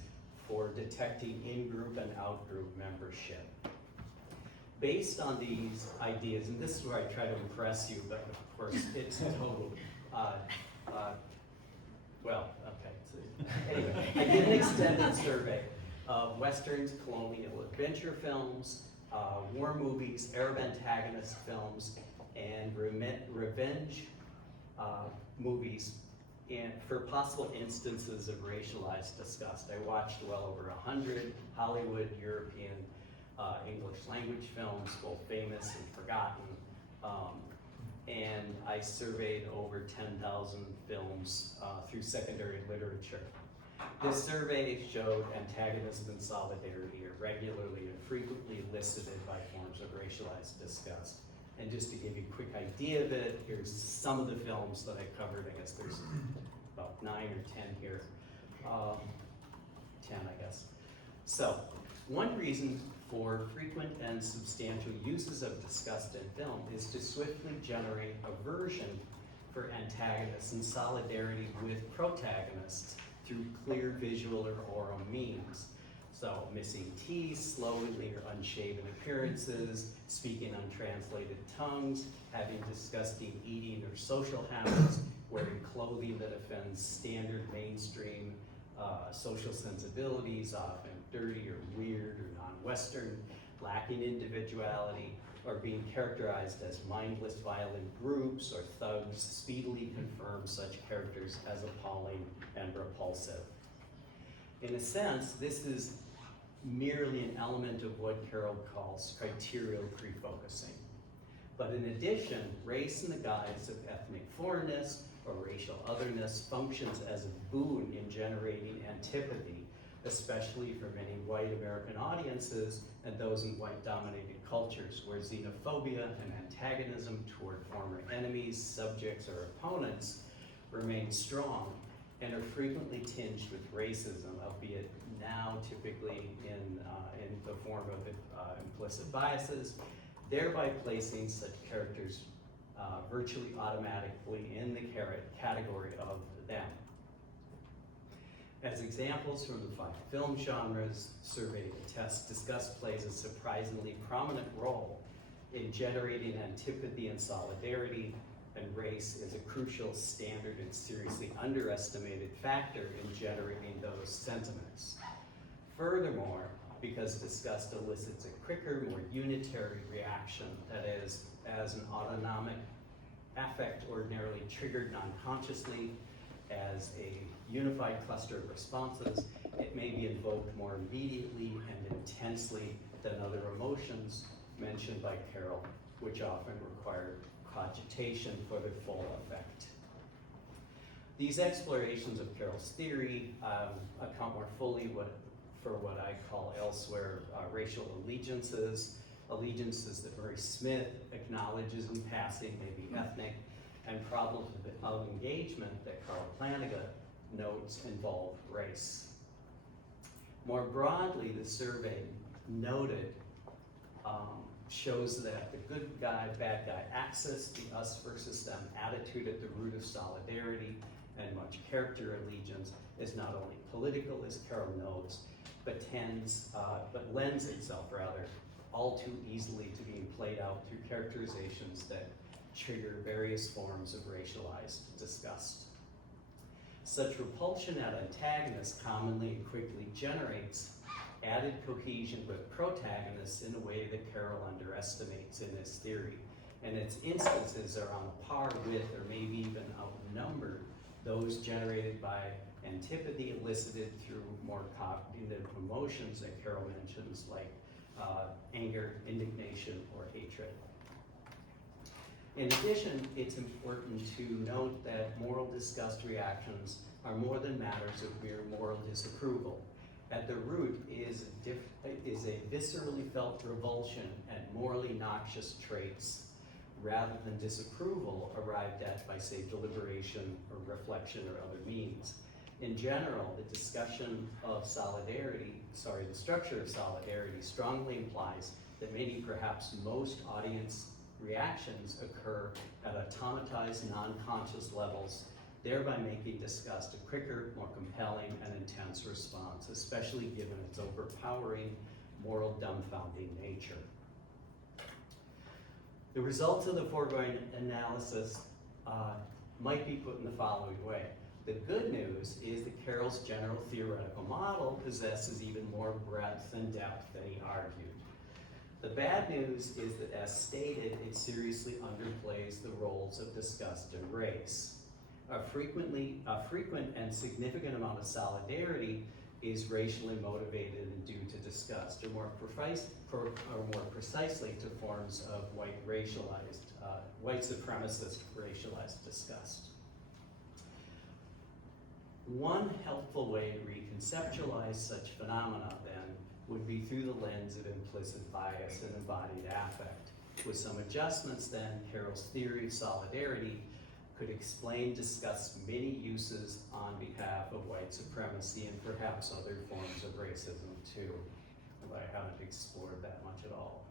for detecting in-group and out-group membership. Based on these ideas, and this is where I try to impress you, but of course it's total, well, okay. So anyway, I did an extended survey of Westerns, colonial adventure films, war movies, Arab antagonist films, and revenge movies for possible instances of racialized disgust. I watched well over 100 Hollywood, European, English language films, both famous and forgotten, and I surveyed over 10,000 films through secondary literature. This survey showed antagonism and solidarity are regularly and frequently elicited by forms of racialized disgust. And just to give you a quick idea of it, here's some of the films that I covered. I guess there's about 9 or 10 here. 10, I guess. So, one reason for frequent and substantial uses of disgust in film is to swiftly generate aversion for antagonists and solidarity with protagonists through clear visual or oral means. So missing teeth, slowly or unshaven appearances, speaking untranslated tongues, having disgusting eating or social habits, wearing clothing that offends standard mainstream social sensibilities, often dirty or weird or non-Western, lacking individuality, or being characterized as mindless violent groups or thugs speedily confirm such characters as appalling and repulsive. In a sense, this is merely an element of what Carroll calls criterial prefocusing. But in addition, race in the guise of ethnic foreignness or racial otherness functions as a boon in generating antipathy, especially for many white American audiences and those in white-dominated cultures, where xenophobia and antagonism toward former enemies, subjects, or opponents remain strong and are frequently tinged with racism, albeit now typically in the form of implicit biases, thereby placing such characters virtually automatically in the category of them. As examples from the 5 film genres surveyed and tested, disgust plays a surprisingly prominent role in generating antipathy and solidarity, and race is a crucial, standard, and seriously underestimated factor in generating those sentiments. Furthermore, because disgust elicits a quicker, more unitary reaction, that is, as an autonomic affect ordinarily triggered non-consciously, as a unified cluster of responses, it may be invoked more immediately and intensely than other emotions mentioned by Carroll, which often require cogitation for their full effect. These explorations of Carroll's theory account more fully for what I call elsewhere racial allegiances that Murray Smith acknowledges in passing, maybe ethnic, and problems of engagement that Carl Flanagan notes involve race. More broadly, the survey noted shows that the good guy, bad guy axis, the us versus them attitude at the root of solidarity and much character allegiance is not only political, as Carroll notes, but lends itself rather all too easily to being played out through characterizations that trigger various forms of racialized disgust. Such repulsion at antagonists commonly and quickly generates added cohesion with protagonists in a way that Carroll underestimates in this theory. And its instances are on par with, or maybe even outnumbered, those generated by antipathy elicited through more cognitive emotions that Carroll mentions, like anger, indignation, or hatred. In addition, it's important to note that moral disgust reactions are more than matters of mere moral disapproval. At the root is a viscerally felt revulsion at morally noxious traits, rather than disapproval arrived at by, say, deliberation or reflection or other means. In general, the discussion of solidarity, the structure of solidarity strongly implies that many, perhaps most, audience reactions occur at automatized, non-conscious levels, thereby making disgust a quicker, more compelling, and intense response, especially given its overpowering, moral dumbfounding nature. The results of the foregoing analysis might be put in the following way. The good news is that Carroll's general theoretical model possesses even more breadth and depth than he argued. The bad news is that, as stated, it seriously underplays the roles of disgust and race. A frequent and significant amount of solidarity is racially motivated and due to disgust, or more precisely to forms of white supremacist racialized disgust. One helpful way to reconceptualize such phenomena, then, would be through the lens of implicit bias and embodied affect. With some adjustments then, Carroll's theory of solidarity could explain Disgust's many uses on behalf of white supremacy and perhaps other forms of racism too. But I haven't explored that much at all.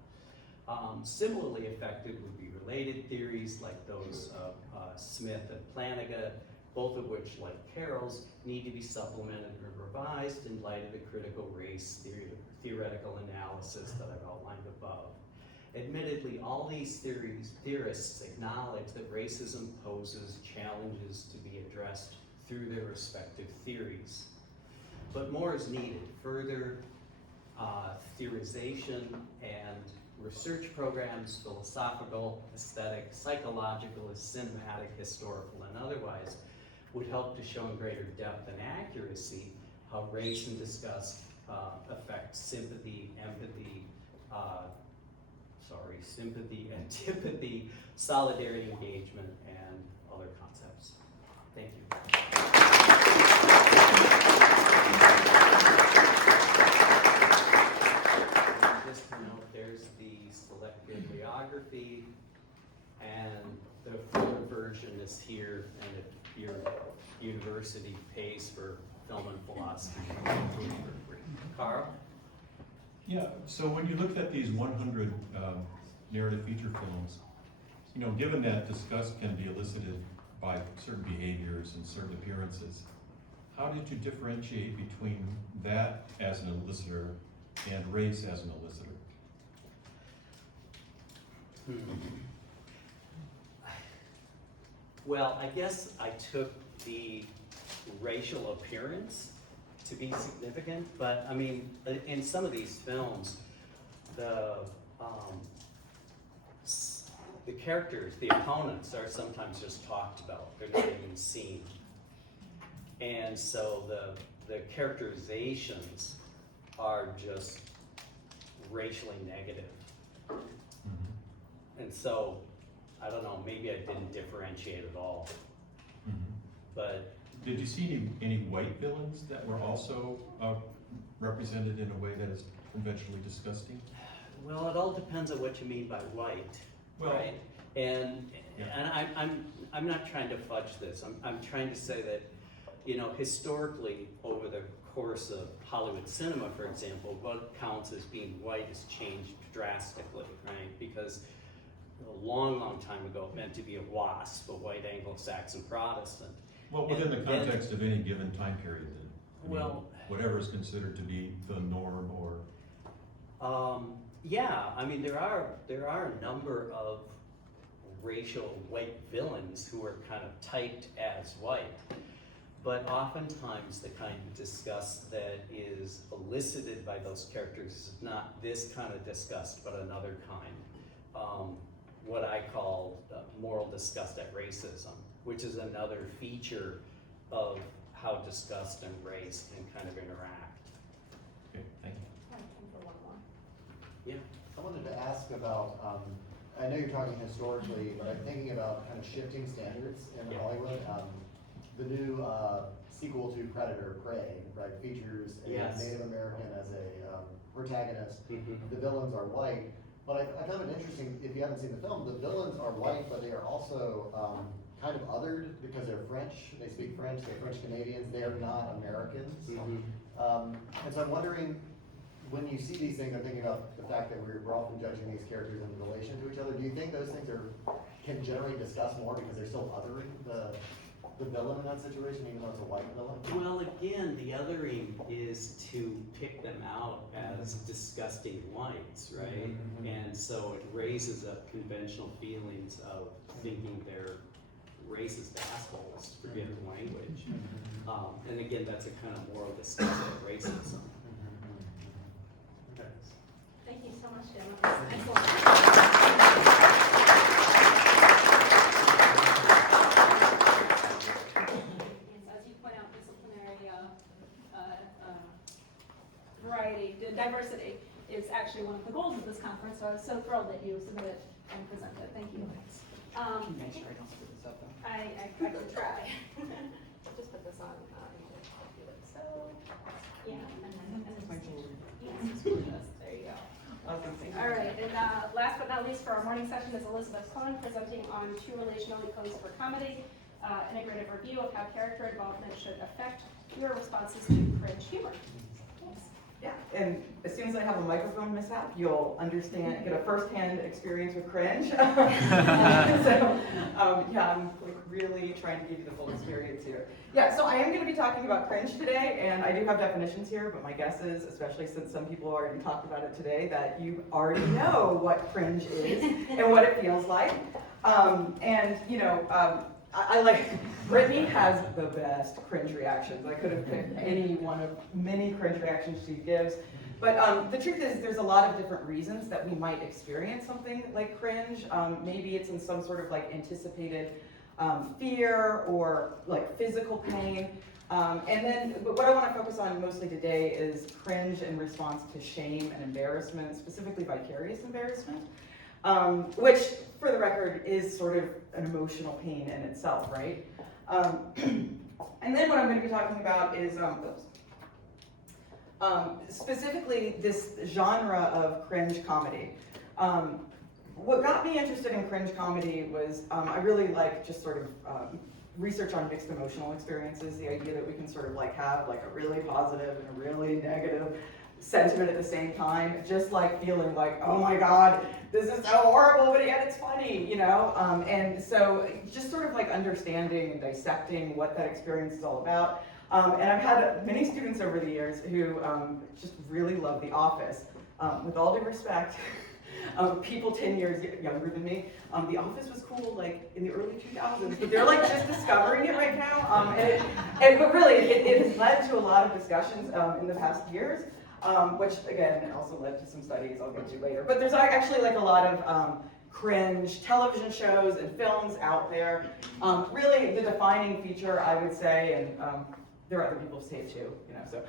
Similarly affective would be related theories like those of Smith and Flanagan, both of which, like Carroll's, need to be supplemented or revised in light of the critical race theoretical analysis that I've outlined above. Admittedly, all these theorists acknowledge that racism poses challenges to be addressed through their respective theories. But more is needed. Further theorization and research programs, philosophical, aesthetic, psychological, cinematic, historical, and otherwise, would help to show in greater depth and accuracy how race and disgust affect sympathy, empathy, antipathy, solidarity, engagement, and other concepts. Thank you. Just to note, there's the select bibliography, and the full version is here, and if your university pays for film and philosophy, Carl? Yeah, so when you looked at these 100 narrative feature films, you know, given that disgust can be elicited by certain behaviors and certain appearances, how did you differentiate between that as an elicitor and race as an elicitor? Well, I guess I took the racial appearance to be significant, but I mean, in some of these films, the characters, the opponents, are sometimes just talked about. They're not even seen, and so the characterizations are just racially negative. And so, I don't know, maybe I didn't differentiate at all. But did you see any white villains that were also represented in a way that is conventionally disgusting? Well, it all depends on what you mean by white, well, right? And I'm not trying to fudge this. I'm trying to say that, you know, historically, over the course of Hollywood cinema, for example, what counts as being white has changed drastically, right? Because a long, long time ago, it meant to be a WASP, a white Anglo-Saxon Protestant. well, within the context of any given time period, then, I mean, Well, whatever is considered to be the norm, or yeah, I mean, there are a number of racial white villains who are kind of typed as white, but oftentimes the kind of disgust that is elicited by those characters is not this kind of disgust, but another kind. What I call moral disgust at racism, which is another feature of how disgust and race can kind of interact. okay, thank you. Yeah. I wanted to ask about, I know you're talking historically, but I'm thinking about kind of shifting standards in Yeah. Hollywood. The new sequel to Predator, Prey, right, features a Yes. Native American as a protagonist. Mhm. The villains are white, but I found it interesting, if you haven't seen the film, the villains are white, but they are also kind of othered because they're French, they speak French, they're French Canadians, they are not Americans. Mhm. And so I'm wondering, when you see these things, I'm thinking about the fact that we're often judging these characters in relation to each other. Do you think those things can generate disgust more because they're still othering the villain in that situation, even though it's a white villain? Well, again, the othering is to pick them out as disgusting whites, right? Mhm. And so it raises up conventional feelings of thinking they're racist assholes, forget the language. And again, that's a kind of moral disgust at racism. Okay. Thank you so much, Jim. That was excellent. As you point out, disciplinary variety, diversity is actually one of the goals of this conference, so I was so thrilled that you submitted and presented. Thank you. Make sure I don't screw this up though. I could try. Just put this on, so, yeah, and then, yes, there you go. All right, and last but not least for our morning session is Elizabeth Cohen presenting on 2 relationally codes for comedy, integrative review of how character involvement should affect your responses to cringe humor. Yeah, and as soon as I have a microphone mishap, you'll understand, get a first-hand experience with cringe. So, yeah, I'm like really trying to give you the full experience here. Yeah, so I am going to be talking about cringe today, and I do have definitions here, but my guess is, especially since some people already talked about it today, that you already know what cringe is and what it feels like. And you know, I like, Brittany has the best cringe reactions. I could have picked any one of many cringe reactions she gives. But the truth is there's a lot of different reasons that we might experience something like cringe. Maybe it's in some sort of like anticipated fear or like physical pain. And then but what I want to focus on mostly today is cringe in response to shame and embarrassment, specifically vicarious embarrassment. Which, for the record, is sort of an emotional pain in itself, right? And then what I'm going to be talking about is, specifically this genre of cringe comedy. What got me interested in cringe comedy was I really like just sort of research on mixed emotional experiences, the idea that we can sort of like have like a really positive and a really negative sentiment at the same time, just like feeling like, oh my God, this is so horrible, but yet it's funny, you know? And so just sort of like understanding and dissecting what that experience is all about. And I've had many students over the years who just really love The Office. With all due respect, people 10 years younger than me, The Office was cool like in the early 2000s, but they're like just discovering it right now. But really, it has led to a lot of discussions in the past years. Which again also led to some studies I'll get to later. But there's actually like a lot of cringe television shows and films out there. Really the defining feature, I would say, and there are other people who say it too, you know, so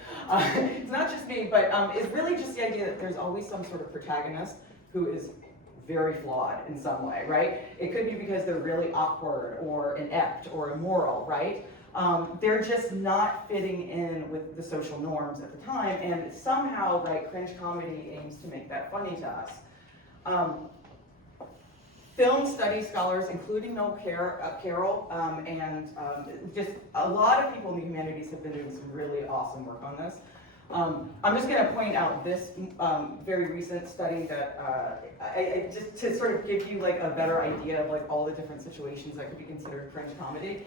it's not just me, but is really just the idea that there's always some sort of protagonist who is very flawed in some way, right? It could be because they're really awkward or inept or immoral, right? They're just not fitting in with the social norms at the time, and somehow, right, cringe comedy aims to make that funny to us. Film study scholars, including Noel Carroll, and just a lot of people in the humanities have been doing some really awesome work on this. I'm just going to point out this very recent study that I just to sort of give you like a better idea of like all the different situations that could be considered cringe comedy.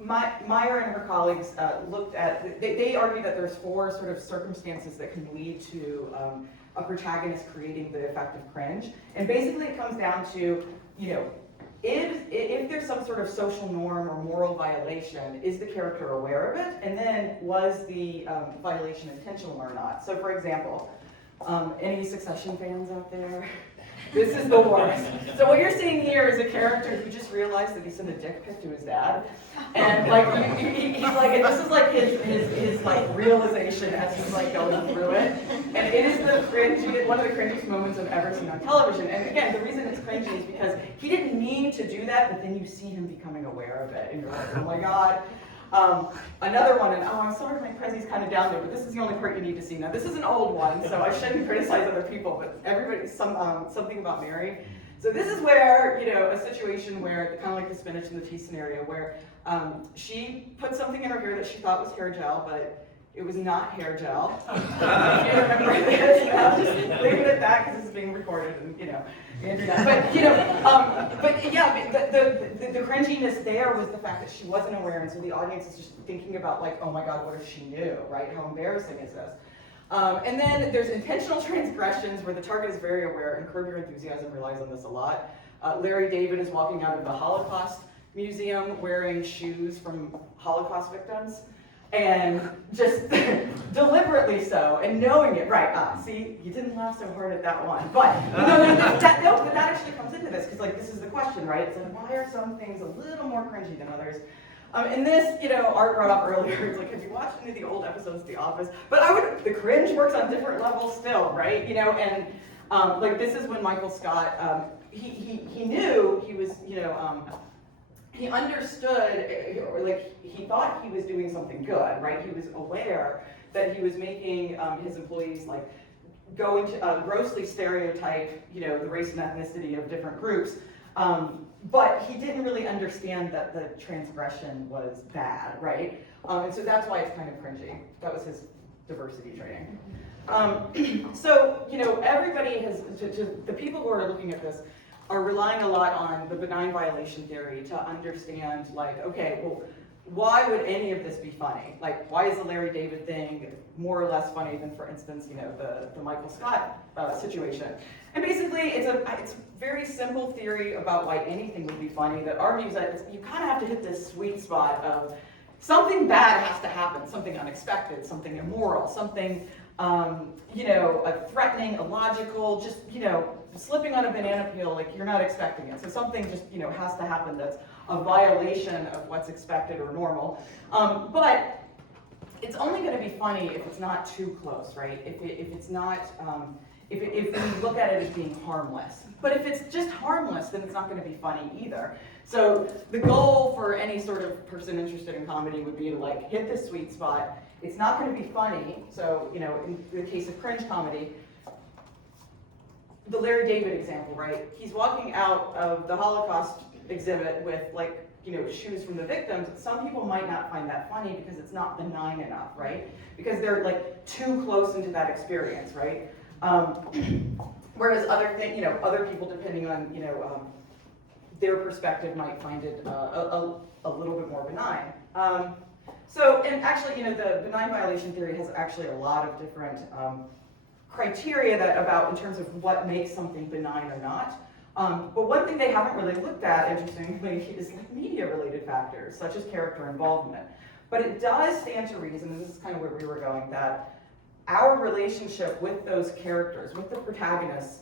Meyer and her colleagues looked at, they argue that there's 4 sort of circumstances that can lead to a protagonist creating the affective cringe. And basically it comes down to, you know, if there's some sort of social norm or moral violation, is the character aware of it? And then was the violation intentional or not? So for example, any Succession fans out there? This is the worst. So what you're seeing here is a character who just realized that he sent a dick pic to his dad. And like, he's like, and this is like his like realization as he's like going through it. And it is the cringy, one of the cringiest moments I've ever seen on television. And again, the reason it's cringy is because he didn't mean to do that, but then you see him becoming aware of it. And you're like, oh my God. Another one, and oh, I'm sorry my Prezi's kind of down there, but this is the only part you need to see. Now, this is an old one, so I shouldn't criticize other people, but everybody, something about Mary. So this is where, you know, a situation where, kind of like the spinach and the tea scenario, where she put something in her hair that she thought was hair gel, but it was not hair gel. If you remember this, I'll just leave it at that because this is being recorded, and you know. But you know, but yeah, the cringiness there was the fact that she wasn't aware, and so the audience is just thinking about like, oh my God, what if she knew, right? How embarrassing is this? And then there's intentional transgressions where the target is very aware, and Curb Your Enthusiasm relies on this a lot. Larry David is walking out of the Holocaust Museum wearing shoes from Holocaust victims. And just deliberately so, and knowing it, right, see, you didn't laugh so hard at that one. But but that actually comes into this, because like this is the question, right? It's like, why are some things a little more cringy than others? And this, you know, Art brought up earlier, it's like, have you watched any of the old episodes of The Office? But the cringe works on different levels still, right? You know, and like this is when Michael Scott, he knew he was, you know, he understood, or like he thought he was doing something good, right? He was aware that he was making his employees like go into grossly stereotype, the race and ethnicity of different groups. But he didn't really understand that the transgression was bad, right? And so that's why it's kind of cringy. That was his diversity training. So, everybody has, the people who are looking at this are relying a lot on the benign violation theory to understand, like, okay, well, why would any of this be funny? Like, why is the Larry David thing more or less funny than, for instance, the Michael Scott situation? And basically, it's a very simple theory about why anything would be funny that argues that you kind of have to hit this sweet spot of something bad has to happen, something unexpected, something immoral, something, threatening, illogical, just, slipping on a banana peel like you're not expecting it. So something just, has to happen that's a violation of what's expected or normal. But it's only going to be funny if it's not too close, right? If it's not, if we look at it as being harmless. But if it's just harmless, then it's not going to be funny either. So the goal for any sort of person interested in comedy would be to like hit this sweet spot. It's not going to be funny. So, in the case of cringe comedy, the Larry David example, right? He's walking out of the Holocaust exhibit with shoes from the victims. Some people might not find that funny because it's not benign enough, right? Because they're like too close into that experience, right? Whereas other people, depending on their perspective, might find it a little bit more benign. And actually, the benign violation theory has actually a lot of different criteria in terms of what makes something benign or not. But one thing they haven't really looked at, interestingly, is like media-related factors, such as character involvement. But it does stand to reason, and this is kind of where we were going, that our relationship with those characters, with the protagonists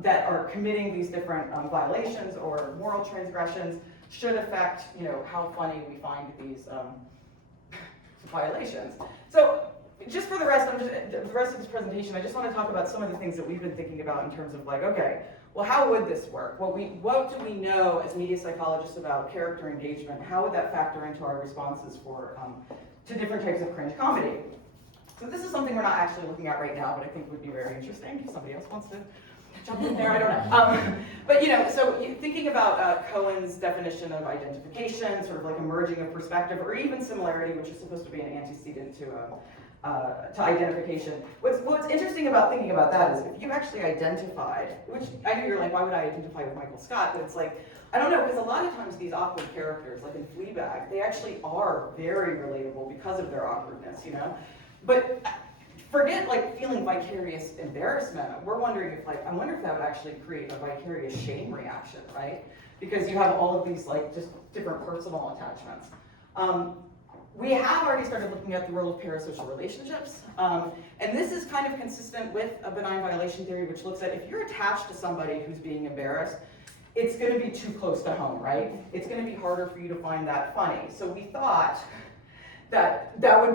that are committing these different violations or moral transgressions, should affect, how funny we find these violations. So, just for the rest of this presentation, I just want to talk about some of the things that we've been thinking about in terms of like, okay, well, how would this work? What do we know as media psychologists about character engagement? How would that factor into our responses to different types of cringe comedy? So this is something we're not actually looking at right now, but I think would be very interesting. If somebody else wants to jump in there, I don't know. But so thinking about Cohen's definition of identification, sort of like a merging of perspective, or even similarity, which is supposed to be an antecedent to identification. What's interesting about thinking about that is if you actually identified, which I know you're like, why would I identify with Michael Scott? But it's like, I don't know, because a lot of times these awkward characters, like in Fleabag, they actually are very relatable because of their awkwardness, But forget like feeling vicarious embarrassment. We're wondering if I wonder if that would actually create a vicarious shame reaction, right? Because you have all of these like just different personal attachments. We have already started looking at the role of parasocial relationships, and this is kind of consistent with a benign violation theory, which looks at if you're attached to somebody who's being embarrassed, it's going to be too close to home, right? It's going to be harder for you to find that funny. So we thought that would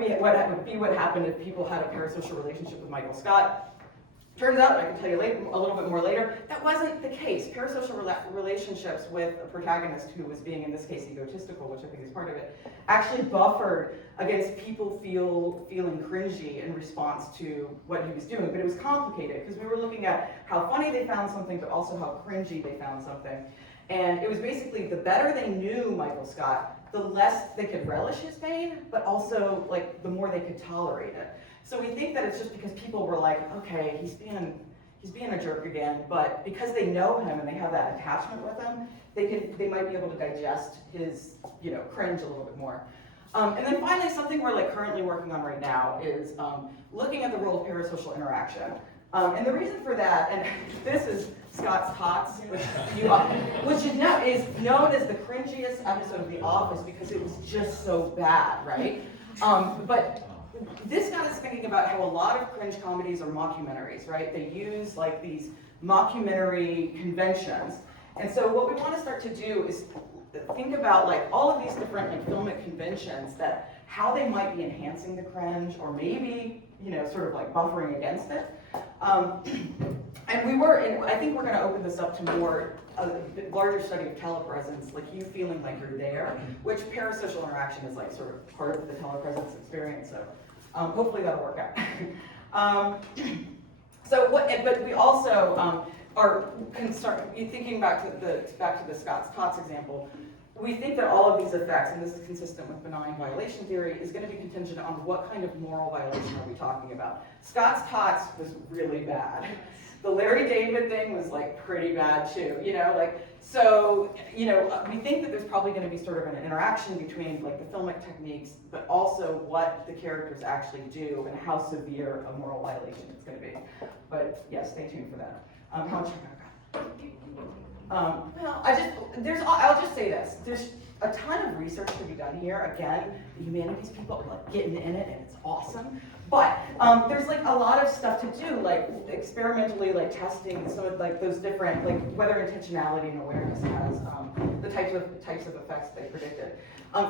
be what happened if people had a parasocial relationship with Michael Scott. Turns out, I can tell you a little bit more later, that wasn't the case. Parasocial relationships with a protagonist who was being, in this case, egotistical, which I think is part of it, actually buffered against people feeling cringy in response to what he was doing. But it was complicated because we were looking at how funny they found something, but also how cringy they found something. And it was basically the better they knew Michael Scott, the less they could relish his pain, but also like the more they could tolerate it. So we think that it's just because people were like, okay, he's being a jerk again, but because they know him and they have that attachment with him, they might be able to digest his cringe a little bit more. And then finally, something we're like currently working on right now is looking at the role of parasocial interaction. And the reason for that, and this is Scott's Tots, which is known as the cringiest episode of The Office because it was just so bad, right? But this got us thinking about how a lot of cringe comedies are mockumentaries, right? They use like these mockumentary conventions. And so what we want to start to do is think about like all of these different like filmic conventions that how they might be enhancing the cringe or maybe, sort of like buffering against it. And I think we're going to open this up to a larger study of telepresence, like you feeling like you're there, which parasocial interaction is like sort of part of the telepresence experience. So hopefully that'll work out. So but we also are concerned, thinking back to the Scott's example, we think that all of these effects, and this is consistent with benign violation theory, is going to be contingent on what kind of moral violation are we talking about. Scott's tots was really bad. The Larry David thing was like pretty bad too, so, we think that there's probably going to be sort of an interaction between like the filmic techniques, but also what the characters actually do and how severe a moral violation it's going to be. But yeah, stay tuned for that. How much time have I got? Well, I'll just say this. There's a ton of research to be done here. Again, the humanities people are like getting in it and it's awesome. But there's like a lot of stuff to do, like experimentally, like testing some of like those different, like whether intentionality and awareness has the types of effects they predicted.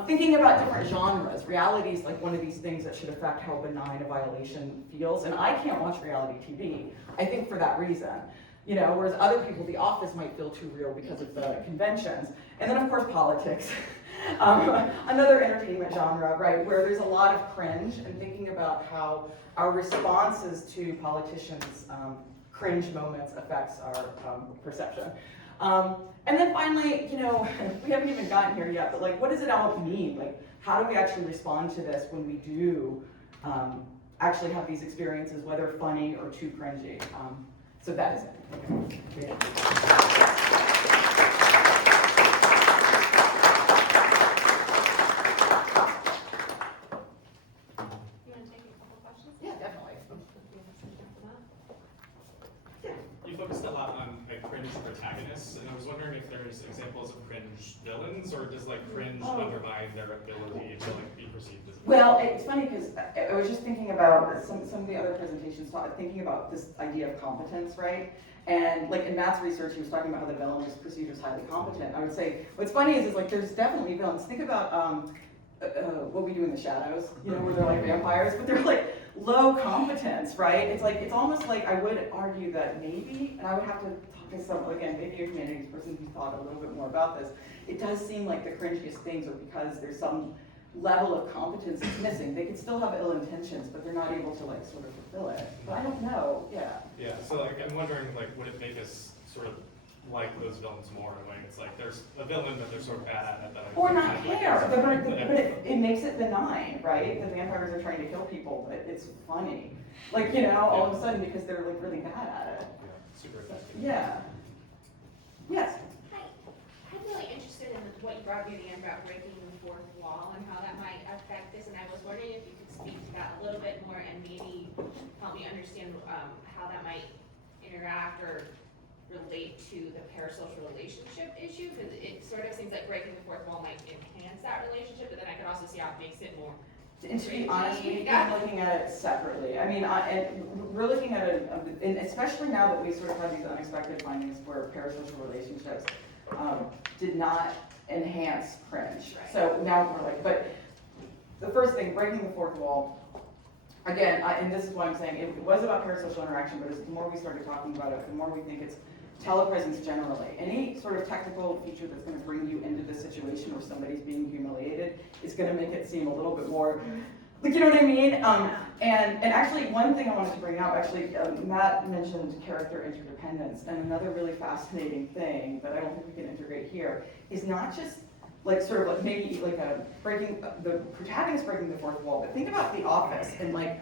Thinking about different genres, reality is like one of these things that should affect how benign a violation feels. And I can't watch reality TV, I think for that reason. Whereas other people, The Office might feel too real because of the conventions. And then of course politics. Another entertainment genre, right, where there's a lot of cringe, and thinking about how our responses to politicians' cringe moments affects our perception. And then finally, we haven't even gotten here yet, but like, what does it all mean? Like, how do we actually respond to this when we do actually have these experiences, whether funny or too cringy? So that is it. You focused a lot on cringe protagonists, and I was wondering if there's examples of cringe villains, or does like cringe undermine their ability to like be perceived as? Well, it's funny because I was just thinking about some of the other presentations, thinking about this idea of competence, right? And like in Matt's research, he was talking about how the villain was perceived as highly competent. I would say what's funny is like there's definitely villains. Think about What We Do in the Shadows, where they're like vampires, but they're like low competence, right? It's almost like I would argue that maybe, and I would have to talk to someone, again, maybe a humanities person who's thought a little bit more about this, it does seem like the cringiest things are because there's some level of competence that's missing. They could still have ill intentions, but they're not able to like sort of fulfill it. But I don't know, yeah. Yeah, so like I'm wondering like would it make us sort of like those villains more in a way? It's like there's a villain that they're sort of bad at that. Or not care, but it makes it benign, right? The vampires are trying to kill people, but it's funny. Like, all of a sudden because they're like really bad at it. Yeah, super effective. Yeah. Yes? Hi. I'm really interested in what you brought up near the end about breaking the fourth wall and how that might affect this, and I was wondering if you could speak to that a little bit more and maybe help me understand how that might interact or relate to the parasocial relationship issue, because it sort of seems like breaking the fourth wall might enhance that relationship, but then I could also see how it makes it more. And to be honest, we've been looking at it separately. I mean, and we're looking at it, and especially now that we sort of had these unexpected findings where parasocial relationships did not enhance cringe. Right. So now we're like, but the first thing, breaking the fourth wall, again, and this is why I'm saying it was about parasocial interaction, but as the more we started talking about it, the more we think it's telepresence generally. Any sort of technical feature that's going to bring you into the situation where somebody's being humiliated is going to make it seem a little bit more, like, you know what I mean? And actually, one thing I wanted to bring up, actually, Matt mentioned character interdependence, and another really fascinating thing that I don't think we can integrate here is not just like sort of like maybe like the protagonist breaking the fourth wall, but think about The Office and like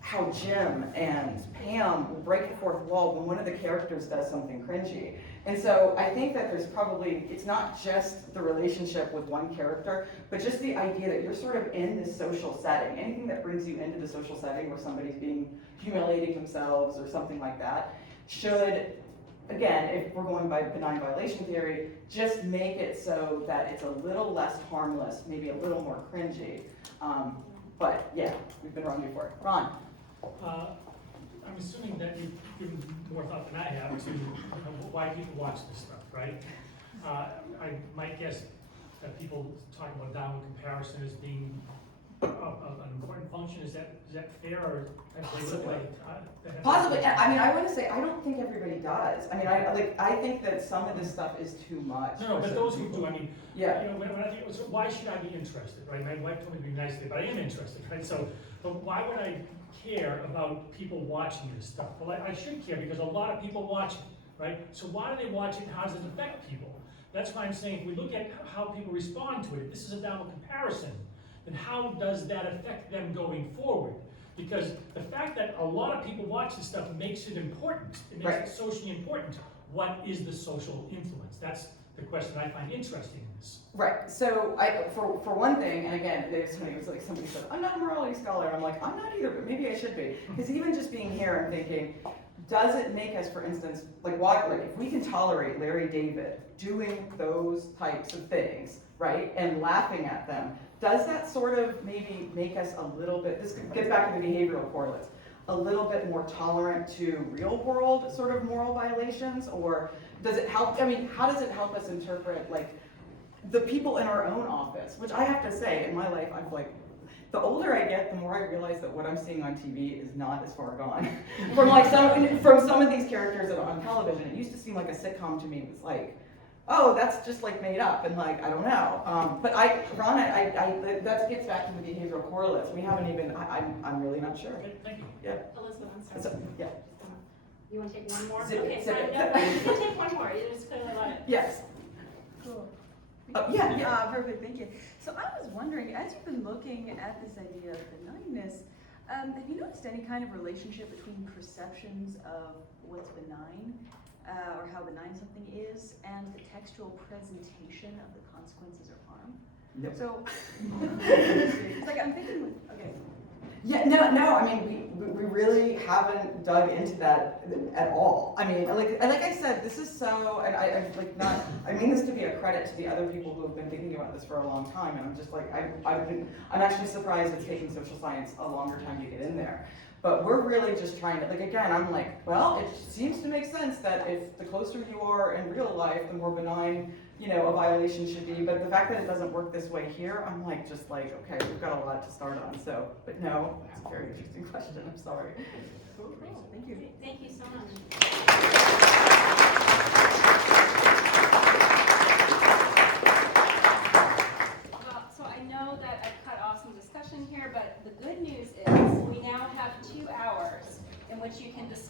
how Jim and Pam will break the fourth wall when one of the characters does something cringy. And so I think that there's probably, it's not just the relationship with one character, but just the idea that you're sort of in this social setting. Anything that brings you into the social setting where somebody's humiliating themselves or something like that should, again, if we're going by benign violation theory, just make it so that it's a little less harmless, maybe a little more cringy. But yeah, we've been wrong before. Ron? I'm assuming that you've given more thought than I have to why people watch this stuff, right? I might guess that people talk about downward comparison as being an important function. Is that fair, or Possibly. I mean, I want to say I don't think everybody does. I mean, I think that some of this stuff is too much. No, but those who do, I mean, yeah. When I think, so why should I be interested, right? My wife told me to be nice today, but I am interested, right? So, but why would I care about people watching this stuff? Well, I should care because a lot of people watch it, right? So why do they watch it and how does it affect people? That's why I'm saying if we look at how people respond to it, if this is a downward comparison, then how does that affect them going forward? Because the fact that a lot of people watch this stuff makes it important. It makes it socially important. What is the social influence? That's the question I find interesting in this. Right. So for one thing, and again, somebody said, I'm not a morality scholar. I'm like, I'm not either, but maybe I should be. Because even just being here, I'm thinking, does it make us, for instance, like if we can tolerate Larry David doing those types of things, right, and laughing at them, does that sort of maybe make us a little bit, this gets back to the behavioral correlates, a little bit more tolerant to real world sort of moral violations? Or does it help, I mean, how does it help us interpret like the people in our own office? Which I have to say, in my life, I'm like, the older I get, the more I realize that what I'm seeing on TV is not as far gone. from some of these characters that are on television, it used to seem like a sitcom to me. It was like, oh, that's just like made up, and like, I don't know. But Ron, that gets back to the behavioral correlates. We haven't even, I'm really not sure. Okay, thank you. Yeah. Elizabeth, I'm sorry. Yeah. You want to take one more? Zip it, Okay, zip it. no, you can take one more. It was clearly a lot. Yes. Cool. Yeah. Perfect, thank you. So I was wondering, as you've been looking at this idea of benignness, have you noticed any kind of relationship between perceptions of what's benign, or how benign something is, and the textual presentation of the consequences or harm? Nope. So, it's like I'm thinking, okay. Yeah, no, I mean, we really haven't dug into that at all. I mean, like I said, this is so, and I mean this to be a credit to the other people who have been thinking about this for a long time, and I'm just like, I'm actually surprised it's taking social science a longer time to get in there. But we're really just trying to, like, again, I'm like, well, it seems to make sense that if the closer you are in real life, the more benign, you know, a violation should be. But the fact that it doesn't work this way here, I'm like, just like, okay, we've got a lot to start on. So, but no, it's a very interesting question. I'm sorry. Cool. Thank you. Thank you so much. So I know that I've cut off some discussion here, but the good news is we now have 2 hours in which you can discuss